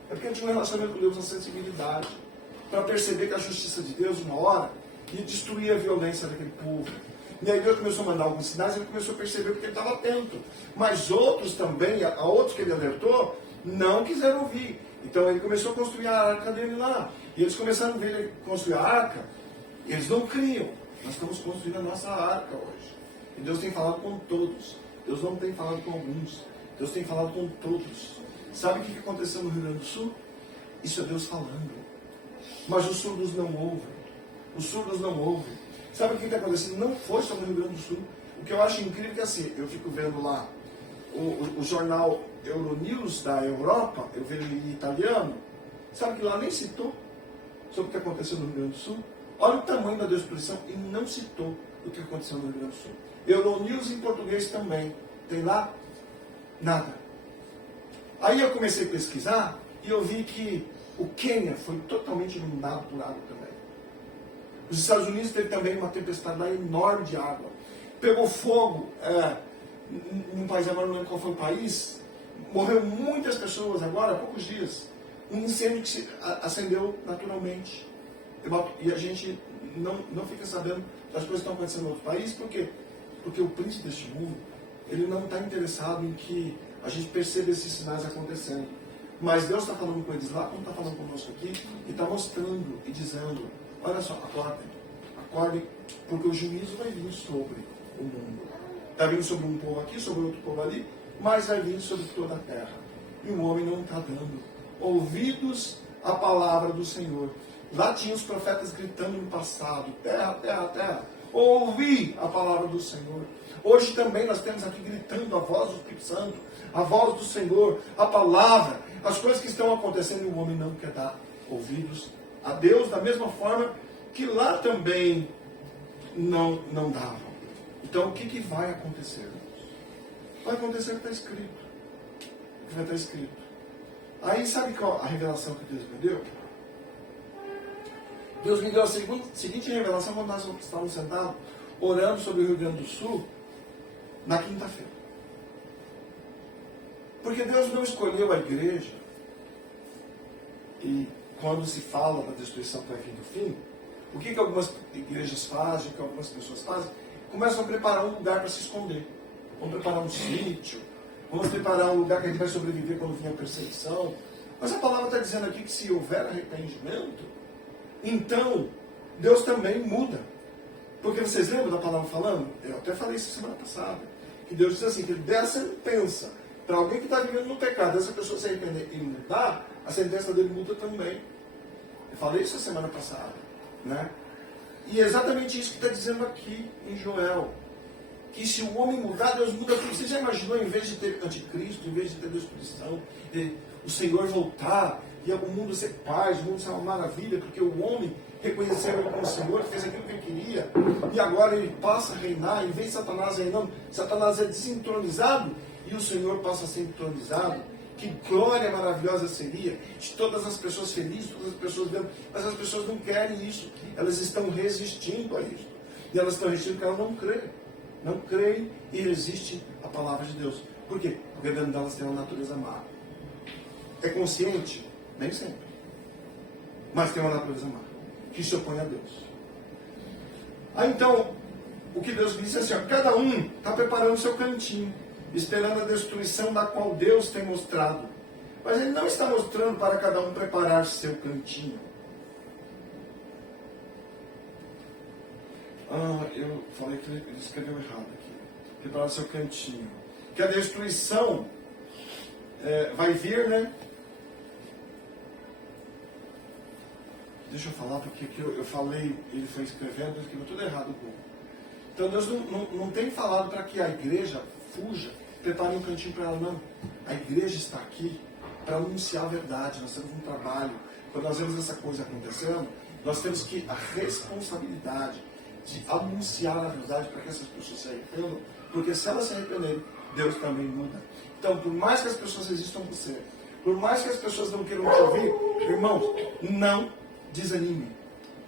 É porque ele tinha um relacionamento com Deus, uma sensibilidade, para perceber que a justiça de Deus, uma hora, ia destruir a violência daquele povo. E aí Deus começou a mandar alguns sinais, ele começou a perceber porque ele estava atento. Mas outros também, a outros que ele alertou, não quiseram ouvir. Então ele começou a construir a arca dele lá. E eles começaram a ver ele construir a arca, e eles não criam. Nós estamos construindo a nossa arca hoje. E Deus tem falado com todos. Deus não tem falado com alguns. Deus tem falado com todos. Sabe o que aconteceu no Rio Grande do Sul? Isso é Deus falando. Mas os surdos não ouvem. Os surdos não ouvem. Sabe o que está acontecendo? Não foi só no Rio Grande do Sul. O que eu acho incrível é que assim, eu fico vendo lá o jornal Euronews da Europa, eu vejo em italiano, sabe que lá nem citou sobre o que aconteceu no Rio Grande do Sul? Olha o tamanho da destruição e não citou o que aconteceu no Rio Grande do Sul. Euronews em português também. Tem lá? Nada. Aí eu comecei a pesquisar e eu vi que o Quênia foi totalmente inundado por água também. Os Estados Unidos teve também uma tempestade lá enorme de água. Pegou fogo num país, agora não lembro qual foi o país, morreu muitas pessoas agora, há poucos dias. Um incêndio que se acendeu naturalmente. E a gente não fica sabendo das coisas que estão acontecendo no outro país, por quê? Porque o príncipe deste mundo, ele não está interessado em que a gente perceba esses sinais acontecendo. Mas Deus está falando com eles lá, como está falando conosco aqui, e está mostrando e dizendo, Olha só, acordem. Acordem, porque o juízo vai vir sobre o mundo. Está vindo sobre um povo aqui, sobre outro povo ali, mas vai vir sobre toda a terra. E o homem não está dando ouvidos à palavra do Senhor. Lá tinha os profetas gritando no passado: terra, terra, terra, ouvi a palavra do Senhor. Hoje também nós temos aqui gritando a voz do Espírito Santo, a voz do Senhor, a palavra, as coisas que estão acontecendo, e o homem não quer dar ouvidos a Deus, da mesma forma que lá também não davam. Então o que vai acontecer? Vai acontecer o que está escrito. O que vai estar escrito. Aí sabe qual a revelação que Deus me deu? Deus me deu a seguinte revelação quando nós estávamos sentados orando sobre o Rio Grande do Sul na quinta-feira. Porque Deus não escolheu a igreja, e quando se fala da destruição que vai vir do fim, o que algumas igrejas fazem, o que algumas pessoas fazem? Começam a preparar um lugar para se esconder. Vamos preparar um sítio, vamos preparar um lugar que a gente vai sobreviver quando vier a perseguição. Mas a palavra está dizendo aqui que se houver arrependimento, então Deus também muda. Porque vocês lembram da palavra falando? Eu até falei isso semana passada. Que Deus diz assim, que Ele der a sentença para alguém que está vivendo no pecado, essa pessoa se arrepender e mudar, a sentença dele muda também. Eu falei isso a semana passada. Né? E é exatamente isso que está dizendo aqui em Joel. Que se o homem mudar, Deus muda tudo. Você já imaginou, em vez de ter anticristo, em vez de ter destruição, o Senhor voltar e o mundo ser paz, o mundo ser uma maravilha, porque o homem reconheceu Ele como Senhor, fez aquilo que Ele queria, e agora Ele passa a reinar, em vez de Satanás reinando, Satanás é desentronizado, e o Senhor passa a ser entronizado. Que glória maravilhosa seria de todas as pessoas felizes, todas as pessoas vendo, mas as pessoas não querem isso, elas estão resistindo a isso, e elas estão resistindo porque elas não creem e resistem à palavra de Deus. Por quê? Porque dentro delas tem uma natureza má. É consciente? Nem sempre. Mas tem uma natureza má, que se opõe a Deus. Aí então, o que Deus disse é assim, ó, cada um está preparando o seu cantinho, esperando a destruição da qual Deus tem mostrado. Mas Ele não está mostrando para cada um preparar seu cantinho. Eu falei que ele escreveu errado aqui. Preparar seu cantinho. Que a destruição vai vir, né? Deixa eu falar, porque aqui eu falei, ele foi escrevendo, ele escreveu tudo errado. Então Deus não tem falado para que a igreja fuja, prepare um cantinho para ela, não. A igreja está aqui para anunciar a verdade. Nós temos um trabalho. Quando nós vemos essa coisa acontecendo, nós temos que a responsabilidade de anunciar a verdade para que essas pessoas se arrependam, porque se elas se arrependerem, Deus também muda. Então, por mais que as pessoas resistam a você, por mais que as pessoas não queiram te ouvir, irmãos, não desanime,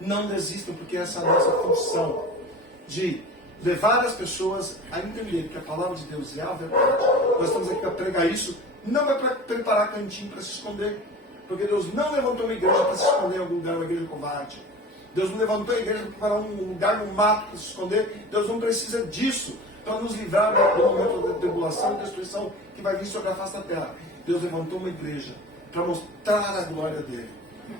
não desistam, porque essa é a nossa função de levar as pessoas a entender que a palavra de Deus é a verdade. Nós estamos aqui para pregar isso, não é para preparar cantinho para se esconder, porque Deus não levantou uma igreja para se esconder em algum lugar, uma igreja covarde. Deus não levantou a igreja para preparar um lugar no mato para se esconder. Deus não precisa disso para nos livrar do momento da tribulação e destruição que vai vir sobre a face da terra. Deus levantou uma igreja para mostrar a glória dele,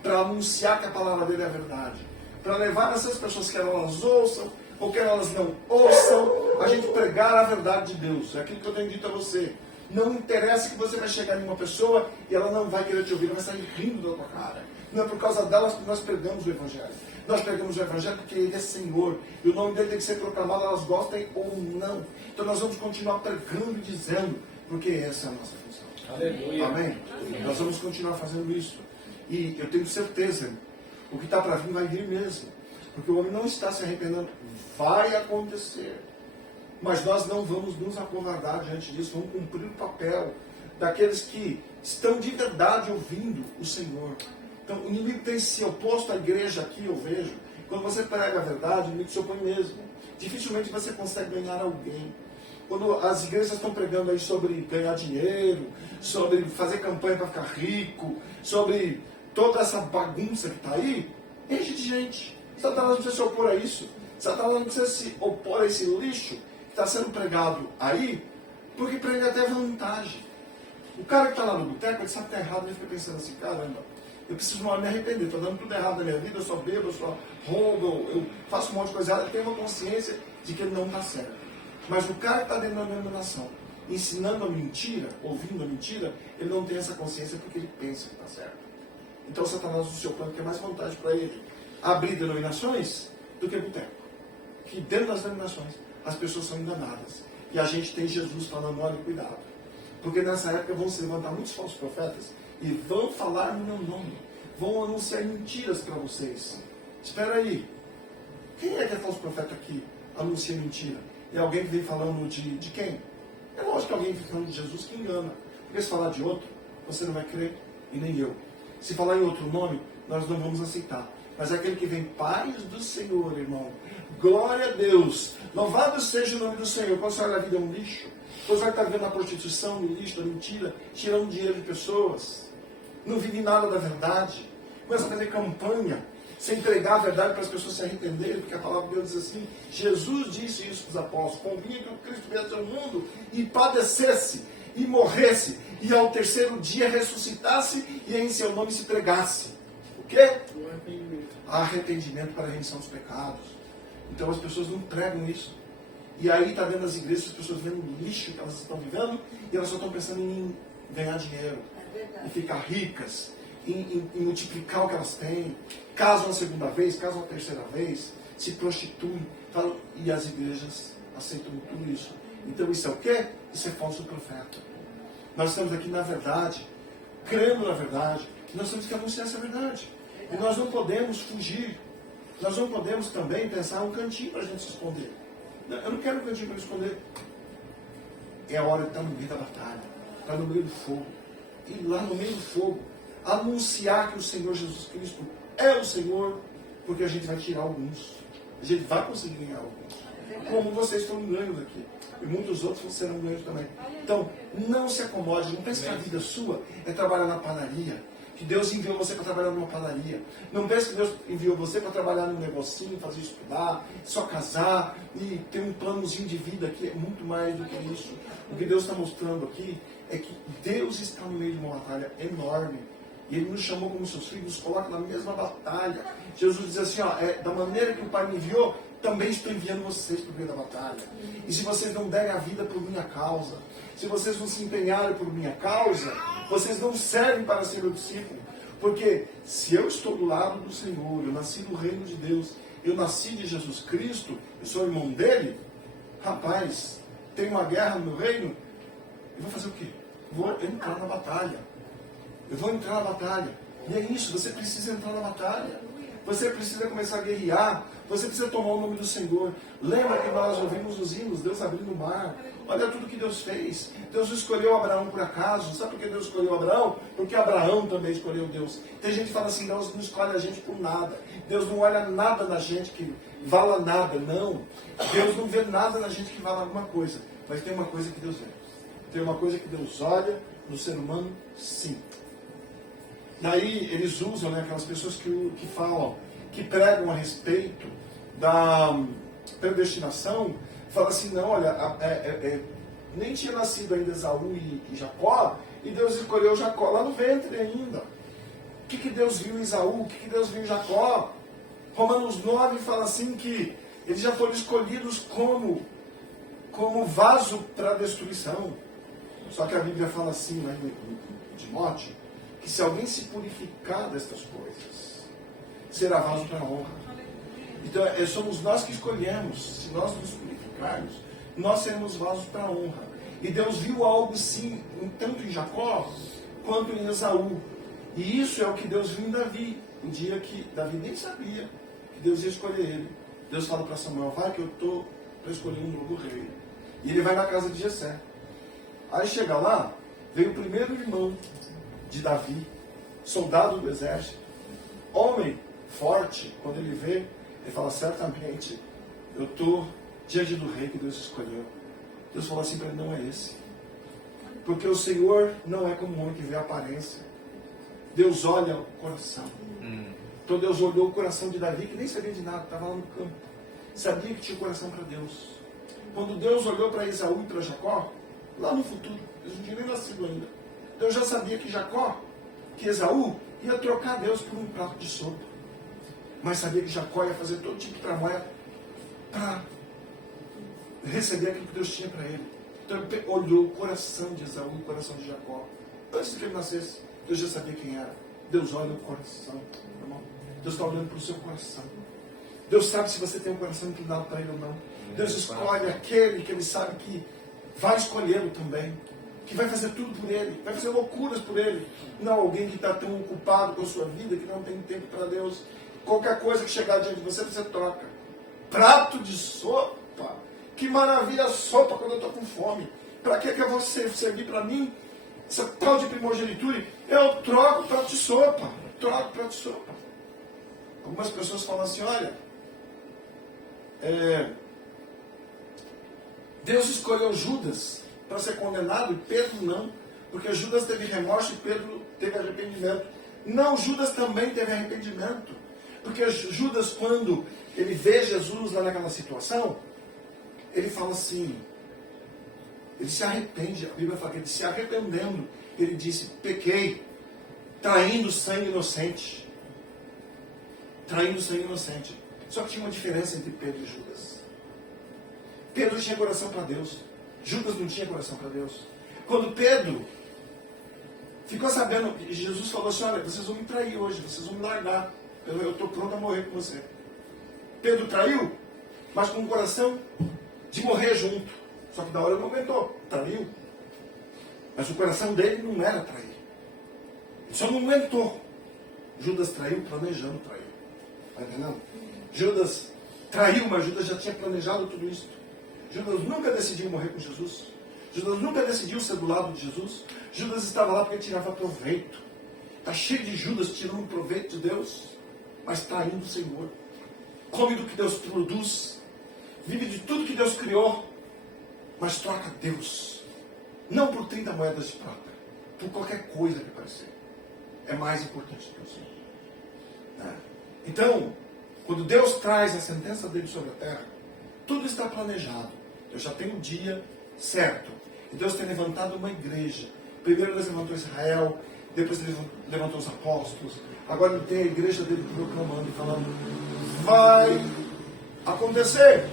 para anunciar que a palavra dele é a verdade, para levar essas pessoas, quer elas ouçam ou quer elas não ouçam, a gente pregar a verdade de Deus. É aquilo que eu tenho dito a você. Não interessa que você vai chegar em uma pessoa e ela não vai querer te ouvir, ela vai sair rindo da tua cara. Não é por causa delas que nós pregamos o Evangelho. Nós pregamos o Evangelho porque Ele é Senhor. E o nome dele tem que ser proclamado, elas gostem ou não. Então nós vamos continuar pregando e dizendo, porque essa é a nossa função. Aleluia. Amém? Nós vamos continuar fazendo isso. E eu tenho certeza, o que está para vir vai vir mesmo. Porque o homem não está se arrependendo. Vai acontecer. Mas nós não vamos nos acovardar diante disso. Vamos cumprir o papel daqueles que estão de verdade ouvindo o Senhor. Então, o inimigo tem se oposto à igreja aqui, eu vejo. Quando você prega a verdade, o inimigo se opõe mesmo. Dificilmente você consegue ganhar alguém. Quando as igrejas estão pregando aí sobre ganhar dinheiro, sobre fazer campanha para ficar rico, sobre toda essa bagunça que está aí, enche de gente. Satanás não precisa se opor a isso. Satanás não precisa se opor a esse lixo que está sendo pregado aí, porque prega até vantagem. O cara que está lá no boteco, ele sabe que está errado, ele fica pensando assim, caramba, Eu preciso uma hora me arrepender, estou dando tudo errado na minha vida, eu só bebo, eu só roubo, eu faço um monte de coisa errada, ele tem uma consciência de que ele não está certo. Mas o cara que está dentro da denominação, ensinando a mentira, ouvindo a mentira, ele não tem essa consciência porque ele pensa que está certo. Então Satanás, o seu plano, quer mais vantagem para ele abrir denominações do que boteco. Que dentro das denominações as pessoas são enganadas. E a gente tem Jesus falando, olha, cuidado. Porque nessa época vão se levantar muitos falsos profetas e vão falar no meu nome. Vão anunciar mentiras para vocês. Espera aí. Quem é falso profeta que anuncia mentira? É alguém que vem falando de quem? É lógico que alguém vem falando de Jesus que engana. Porque se falar de outro, você não vai crer e nem eu. Se falar em outro nome, nós não vamos aceitar. Mas é aquele que vem, paz do Senhor, irmão. Glória a Deus. Louvado seja o nome do Senhor. Quando você olha a vida é um lixo. Quando você está vendo a prostituição, no lixo, a mentira, tirando dinheiro de pessoas. Não vive nada da verdade. Começa a fazer campanha, sem entregar a verdade para as pessoas se arrependerem, porque a palavra de Deus diz assim, Jesus disse isso para os apóstolos, convinha que o Cristo viesse ao mundo e padecesse, e morresse, e ao terceiro dia ressuscitasse, e em seu nome se pregasse. O quê? O arrependimento. Arrependimento para a remissão dos pecados. Então as pessoas não pregam isso. E aí está vendo as igrejas, as pessoas vendo o lixo que elas estão vivendo, e elas só estão pensando em ganhar dinheiro, em ficar ricas, em multiplicar o que elas têm, casam a segunda vez, casam a terceira vez, se prostituem, tal, e as igrejas aceitam tudo isso. Então isso é o quê? Isso é falso profeta. Nós estamos aqui na verdade, crendo na verdade, e nós temos que anunciar essa verdade. E nós não podemos fugir, nós não podemos também pensar um cantinho para a gente se esconder. Eu não quero um cantinho para me esconder. É a hora de estar no meio da batalha, estar no meio do fogo. E lá no meio do fogo, anunciar que o Senhor Jesus Cristo é o Senhor, porque a gente vai tirar alguns. A gente vai conseguir ganhar alguns. Como vocês foram ganhos aqui. E muitos outros serão ganhos também. Então, não se acomode. Não pense que a vida sua é trabalhar na padaria. Que Deus enviou você para trabalhar numa padaria. Não pense que Deus enviou você para trabalhar num negocinho, fazer estudar, só casar e ter um planozinho de vida que é muito mais do que isso. O que Deus está mostrando aqui é que Deus está no meio de uma batalha enorme. E Ele nos chamou como seus filhos, nos coloca na mesma batalha. Jesus diz assim, ó, da maneira que o Pai me enviou, também estou enviando vocês para o meio da batalha. E se vocês não derem a vida por minha causa, se vocês não se empenharem por minha causa, vocês não servem para ser meu discípulo. Porque se eu estou do lado do Senhor, eu nasci no reino de Deus, eu nasci de Jesus Cristo, eu sou irmão dele, rapaz, tem uma guerra no meu reino, eu vou fazer o quê? Vou entrar na batalha. Eu vou entrar na batalha. E é isso, você precisa entrar na batalha. Você precisa começar a guerrear. Você precisa tomar o nome do Senhor. Lembra que nós ouvimos os hinos, Deus abrindo o mar. Olha tudo que Deus fez. Deus escolheu Abraão por acaso. Sabe por que Deus escolheu Abraão? Porque Abraão também escolheu Deus. Tem gente que fala assim, Deus não escolhe a gente por nada. Deus não olha nada na gente que vala nada. Não. Deus não vê nada na gente que vala alguma coisa. Mas tem uma coisa que Deus vê. Tem uma coisa que Deus olha no ser humano, sim. Daí eles usam, né, aquelas pessoas que falam, que pregam a respeito da predestinação, falam assim, não, olha, nem tinha nascido ainda Esaú e Jacó, e Deus escolheu Jacó lá no ventre ainda. O que Deus viu em Esaú? O que Deus viu em Jacó? Romanos 9 fala assim que eles já foram escolhidos como vaso para a destruição. Só que a Bíblia fala assim, lá em Timóteo, que se alguém se purificar destas coisas, será vaso para a honra. Então, somos nós que escolhemos. Se nós nos purificarmos, nós seremos vasos para a honra. E Deus viu algo sim, tanto em Jacó, quanto em Esaú. E isso é o que Deus viu em Davi. O dia que Davi nem sabia que Deus ia escolher ele. Deus fala para Samuel, vai que eu estou para escolher um novo rei. E ele vai na casa de Jessé. Aí chega lá, veio o primeiro irmão de Davi, soldado do exército, homem forte. Quando ele vê, ele fala, certamente eu estou diante do rei que Deus escolheu. Deus falou assim para ele, não é esse, porque o Senhor não é como um homem que vê a aparência. Deus olha o coração. Então Deus olhou o coração de Davi, que nem sabia de nada, estava lá no campo, sabia que tinha o coração para Deus. Quando Deus olhou para Esaú e para Jacó, lá no futuro, eles não tinham nem nascido ainda, Deus já sabia que Jacó que Esaú ia trocar Deus por um prato de sopa. Mas sabia que Jacó ia fazer todo tipo de tramóia para receber aquilo que Deus tinha para ele. Então ele olhou o coração de Esaú e o coração de Jacó. Antes que ele nascesse, Deus já sabia quem era. Deus olha o coração, irmão. Deus está olhando para o seu coração. Deus sabe se você tem um coração inclinado para Ele ou não. Deus escolhe aquele que Ele sabe que vai escolhê-lo também. Que vai fazer tudo por Ele. Vai fazer loucuras por Ele. Não alguém que está tão ocupado com a sua vida que não tem tempo para Deus. Qualquer coisa que chegar diante de você, você troca. Prato de sopa. Que maravilha a sopa quando eu estou com fome. Para que eu vou servir para mim? Essa tal de primogenitura. Eu troco prato de sopa. Troco prato de sopa. Algumas pessoas falam assim, olha, Deus escolheu Judas para ser condenado e Pedro não, porque Judas teve remorso e Pedro teve arrependimento. Não, Judas também teve arrependimento, porque Judas, quando ele vê Jesus lá naquela situação, ele fala assim, ele se arrepende, a Bíblia fala que ele se arrependendo, ele disse, pequei, traindo sangue inocente. Traindo sangue inocente. Só que tinha uma diferença entre Pedro e Judas. Pedro tinha coração para Deus. Judas não tinha coração para Deus. Quando Pedro ficou sabendo, Jesus falou assim, olha, vocês vão me trair hoje, vocês vão me largar. Eu estou pronto a morrer com você. Pedro traiu, mas com o coração de morrer junto. Só que da hora não aguentou. Traiu. Mas o coração dele não era trair. Ele só não aguentou. Judas traiu planejando trair. Está entendendo? Judas traiu, mas Judas já tinha planejado tudo isso. Judas nunca decidiu morrer com Jesus. Judas nunca decidiu ser do lado de Jesus. Judas estava lá porque tirava proveito. Está cheio de Judas tirando proveito de Deus, mas traindo o Senhor. Come do que Deus produz. Vive de tudo que Deus criou, mas troca Deus. Não por 30 moedas de prata. Por qualquer coisa que aparecer. É mais importante do que o Senhor. Então, quando Deus traz a sentença dele sobre a terra, tudo está planejado. Deus já tem um dia certo. E Deus tem levantado uma igreja. Primeiro Deus levantou Israel, depois Ele levantou os apóstolos. Agora Ele tem a igreja dele proclamando e falando, vai acontecer.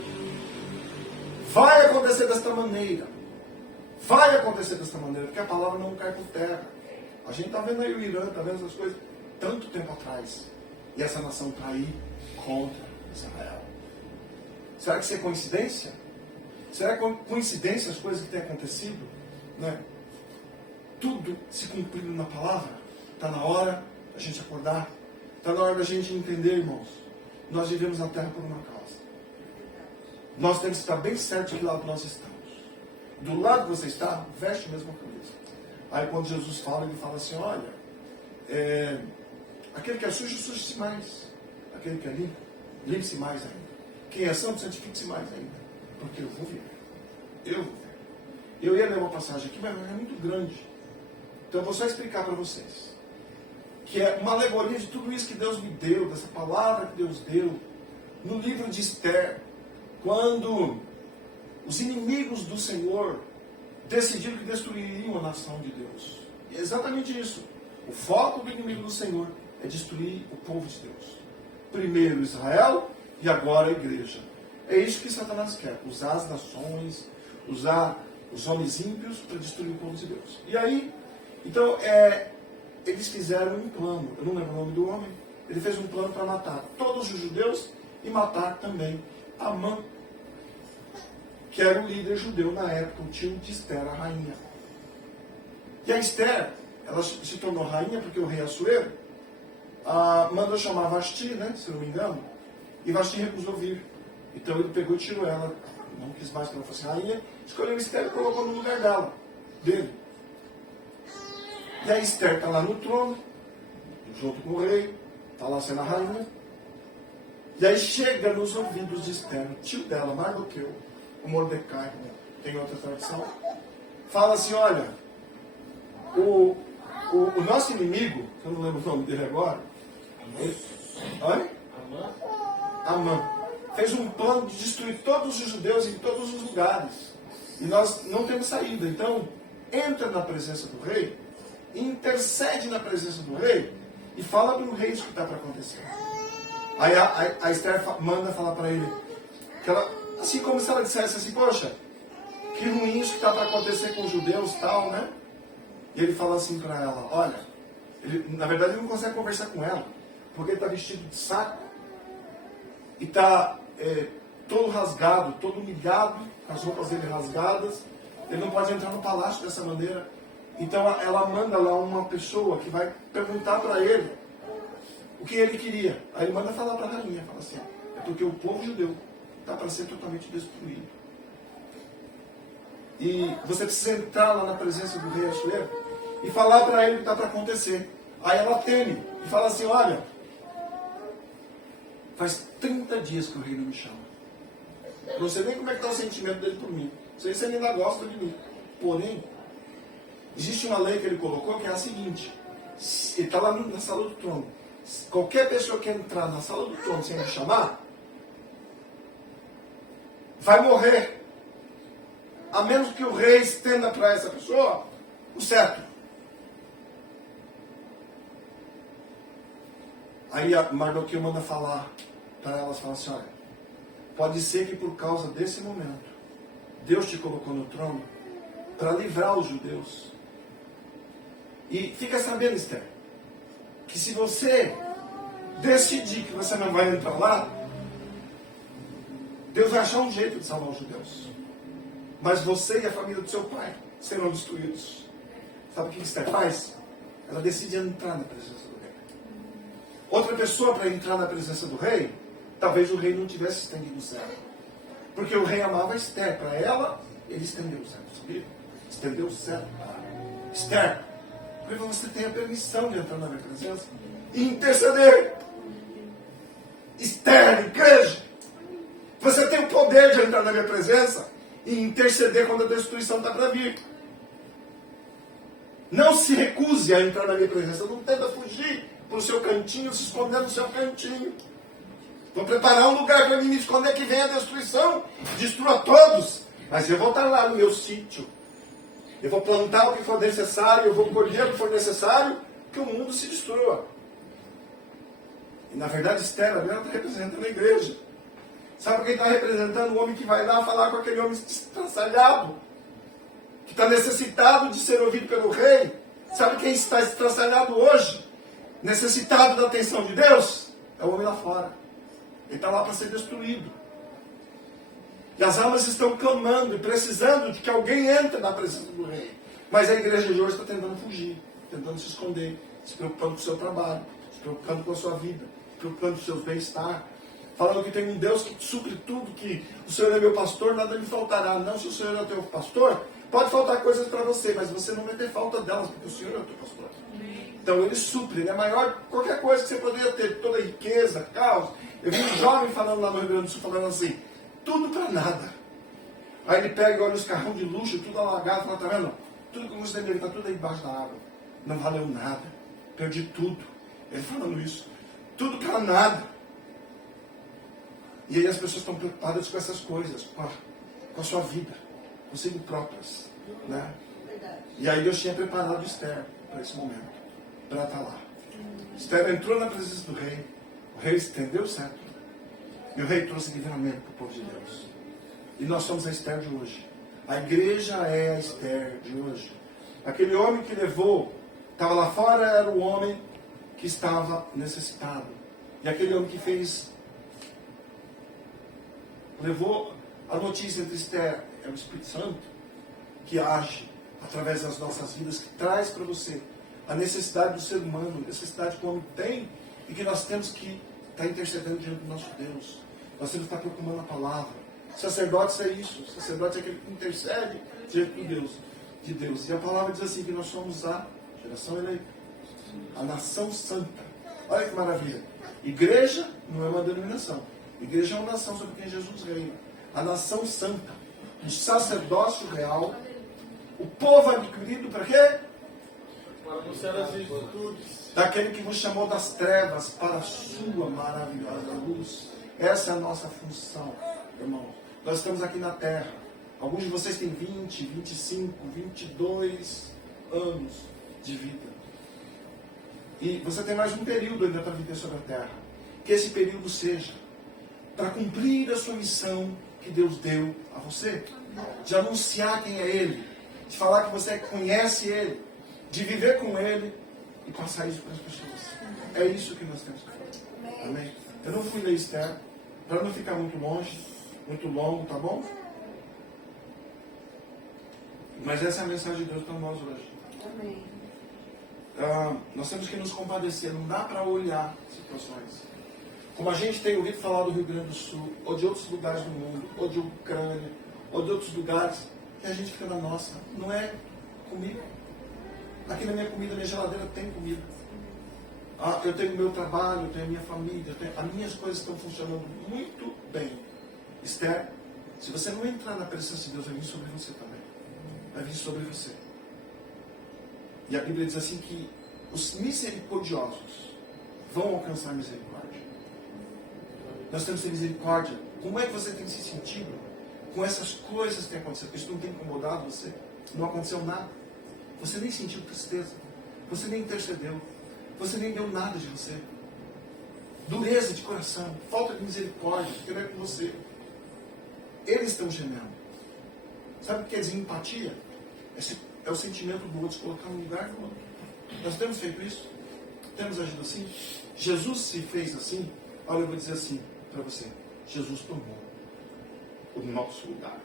Vai acontecer desta maneira. Vai acontecer desta maneira, porque a palavra não cai por terra. A gente está vendo aí o Irã, está vendo essas coisas tanto tempo atrás. E essa nação está aí contra Israel. Será que isso é coincidência? Será que é coincidência as coisas que têm acontecido? Né? Tudo se cumprindo na palavra. Está na hora da gente acordar. Está na hora da gente entender, irmãos. Nós vivemos na terra por uma causa. Nós temos que estar bem certo de que lado nós estamos. Do lado que você está, veste a mesma camisa. Aí quando Jesus fala, Ele fala assim, olha, aquele que é sujo, suje-se mais. Aquele que é limpo, limpe-se mais ainda. Quem é santo, santifique-se mais ainda. Porque eu vou vir. Eu vou vir. Eu ia ler uma passagem aqui, mas é muito grande. Então eu vou só explicar para vocês. Que é uma alegoria de tudo isso que Deus me deu, dessa palavra que Deus deu. No livro de Esther, quando os inimigos do Senhor decidiram que destruiriam a nação de Deus. E é exatamente isso. O foco do inimigo do Senhor é destruir o povo de Deus. Primeiro Israel e agora a igreja. É isso que Satanás quer. Usar as nações, usar os homens ímpios para destruir o povo de Deus. E aí, então, eles fizeram um plano. Eu não lembro o nome do homem. Ele fez um plano para matar todos os judeus e matar também Amã, que era o líder judeu na época, o tio de Esther, a rainha. E a Esther, ela se tornou rainha porque o rei Assuero mandou chamar Vasti, né, se não me engano, e Vasti recusou vir. Então ele pegou e tirou ela, não quis mais que ela fosse rainha, escolheu Esther e colocou no lugar dele. E a Esther está lá no trono, junto com o rei, está lá sendo a rainha. E aí chega nos ouvidos de Esther, o tio dela, Mardoqueu, o Mordecai, tem outra tradição, fala assim, olha, o nosso inimigo, que eu não lembro o nome dele agora, Amã, fez um plano de destruir todos os judeus em todos os lugares. E nós não temos saída. Então, entra na presença do rei intercede na presença do rei e fala para o rei isso que está para acontecer. Aí a Esther manda falar para ele, que ela, assim como se ela dissesse assim, poxa, que ruim isso que está para acontecer com os judeus e tal, né? E ele fala assim para ela, olha, na verdade ele não consegue conversar com ela, porque ele está vestido de saco e está todo rasgado, todo humilhado, com as roupas dele rasgadas, ele não pode entrar no palácio dessa maneira. Então ela manda lá uma pessoa que vai perguntar para ele o que ele queria. Aí ele manda falar para a rainha, fala assim, é porque o povo judeu está para ser totalmente destruído. E você precisa entrar lá na presença do rei Assuero e falar para ele o que está para acontecer. Aí ela teme e fala assim, olha, faz 30 dias que o rei não me chama. Eu não sei nem como é que está o sentimento dele por mim. Não sei se ele ainda gosta de mim. Porém, existe uma lei que ele colocou que é a seguinte, ele está lá na sala do trono. Qualquer pessoa que entrar na sala do trono sem me chamar, vai morrer. A menos que o rei estenda para essa pessoa o cetro. Aí a Mardoqueu manda falar para elas, fala assim, olha, pode ser que por causa desse momento, Deus te colocou no trono para livrar os judeus. E fica sabendo, Esther, que se você decidir que você não vai entrar lá, Deus vai achar um jeito de salvar os judeus. Mas você e a família do seu pai serão destruídos. Sabe o que Esther faz? Ela decide entrar na presença do rei. Outra pessoa para entrar na presença do rei, talvez o rei não tivesse estendido o cetro. Porque o rei amava Esther. Para ela, ele estendeu o cetro. Sabia? Estendeu o cetro para Esther. Porque você tem a permissão de entrar na minha presença e interceder. Esther, igreja, você tem o poder de entrar na minha presença e interceder quando a destruição está para vir. Não se recuse a entrar na minha presença. Não tenta fugir para o seu cantinho, se esconder no seu cantinho. Vou preparar um lugar para mim me esconder que vem a destruição, destrua todos. Mas eu vou estar lá no meu sítio. Eu vou plantar o que for necessário, eu vou colher o que for necessário, que o mundo se destrua. E na verdade Esther está representando a igreja. Sabe quem está representando? O homem que vai lá falar com aquele homem estraçalhado, que está necessitado de ser ouvido pelo rei. Sabe quem está estraçalhado hoje? Necessitado da atenção de Deus? É o homem lá fora. Ele está lá para ser destruído. E as almas estão clamando e precisando de que alguém entre na presença do rei. Mas a igreja de hoje está tentando fugir, tentando se esconder, se preocupando com o seu trabalho, se preocupando com a sua vida, se preocupando com o seu bem-estar. Falando que tem um Deus que supre tudo, que o Senhor é meu pastor, nada me faltará. Não, se o Senhor é o teu pastor, pode faltar coisas para você, mas você não vai ter falta delas, porque o Senhor é o teu pastor. Então ele supre, ele é maior que qualquer coisa que você poderia ter, toda riqueza, caos. Eu vi um jovem falando lá no Rio Grande do Sul, falando assim, tudo para nada. Aí ele pega e olha os carrão de luxo, tudo alagado, fala, tá vendo? Tudo que eu gostei dele, está tudo aí embaixo da água. Não valeu nada, perdi tudo. Ele falando isso, tudo para nada. E aí as pessoas estão preocupadas com essas coisas, com a sua vida, consigo próprias. Né? E aí Deus tinha preparado Esther para esse momento, para estar lá. Esther entrou na presença do rei, o rei estendeu o cetro, e o rei trouxe livramento para o povo de Deus. E nós somos a Esther de hoje. A igreja é a Esther de hoje. Aquele homem que levou, estava lá fora, era o homem que estava necessitado. E aquele homem que levou a notícia entre Esther, é o Espírito Santo, que age através das nossas vidas, que traz para você a necessidade do ser humano, a necessidade que o homem tem, e que nós temos que estar intercedendo diante do nosso Deus. Nós temos que estar proclamando a palavra. Sacerdote é isso, sacerdote é aquele que intercede diante de Deus. E a palavra diz assim, que nós somos a geração eleita, a nação santa. Olha que maravilha. Igreja não é uma denominação. Igreja é uma nação sobre quem Jesus reina. A nação santa. O sacerdócio real. O povo adquirido para quê? Para anunciar as virtudes. Daquele que vos chamou das trevas para a sua maravilhosa luz. Essa é a nossa função, irmãos. Nós estamos aqui na terra. Alguns de vocês têm 20, 25, 22 anos. de vida. E você tem mais um período ainda para viver sobre a terra. Que esse período seja para cumprir a sua missão que Deus deu a você. De anunciar quem é Ele. De falar que você conhece Ele. De viver com Ele e passar isso para as pessoas. É isso que nós temos que fazer. Amém? Eu não fui ler Esther para não ficar muito longe, muito longo, tá bom? Mas essa é a mensagem de Deus para nós hoje. Amém. Nós temos que nos compadecer. Não dá para olhar situações. Como a gente tem ouvido falar do Rio Grande do Sul, ou de outros lugares do mundo, ou de Ucrânia, ou de outros lugares, que a gente fica na nossa. Não é comigo. Aqui na minha comida, na minha geladeira tem comida. Eu tenho meu trabalho, eu tenho a minha família, as minhas coisas estão funcionando muito bem. Esther, se você não entrar na presença de Deus, vai vir sobre você também. Vai vir sobre você. E a Bíblia diz assim que os misericordiosos vão alcançar misericórdia. Nós temos que ter misericórdia. Como é que você tem se sentido com essas coisas que têm acontecido? Isso não tem incomodado você? Não aconteceu nada? Você nem sentiu tristeza? Você nem intercedeu? Você nem deu nada de você? Dureza de coração, falta de misericórdia, porque não é com você. Eles estão gemendo. Sabe o que quer dizer empatia? É o sentimento do outro, se colocar no lugar do outro. Nós temos feito isso? Temos agido assim? Jesus se fez assim? Olha, eu vou dizer assim para você. Jesus tomou o nosso lugar.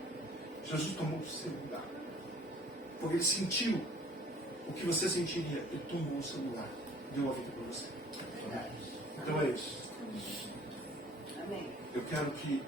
Jesus tomou o seu lugar. Porque ele sentiu o que você sentiria. Ele tomou o seu lugar. Deu a vida para você. Então é isso. Amém. Eu quero que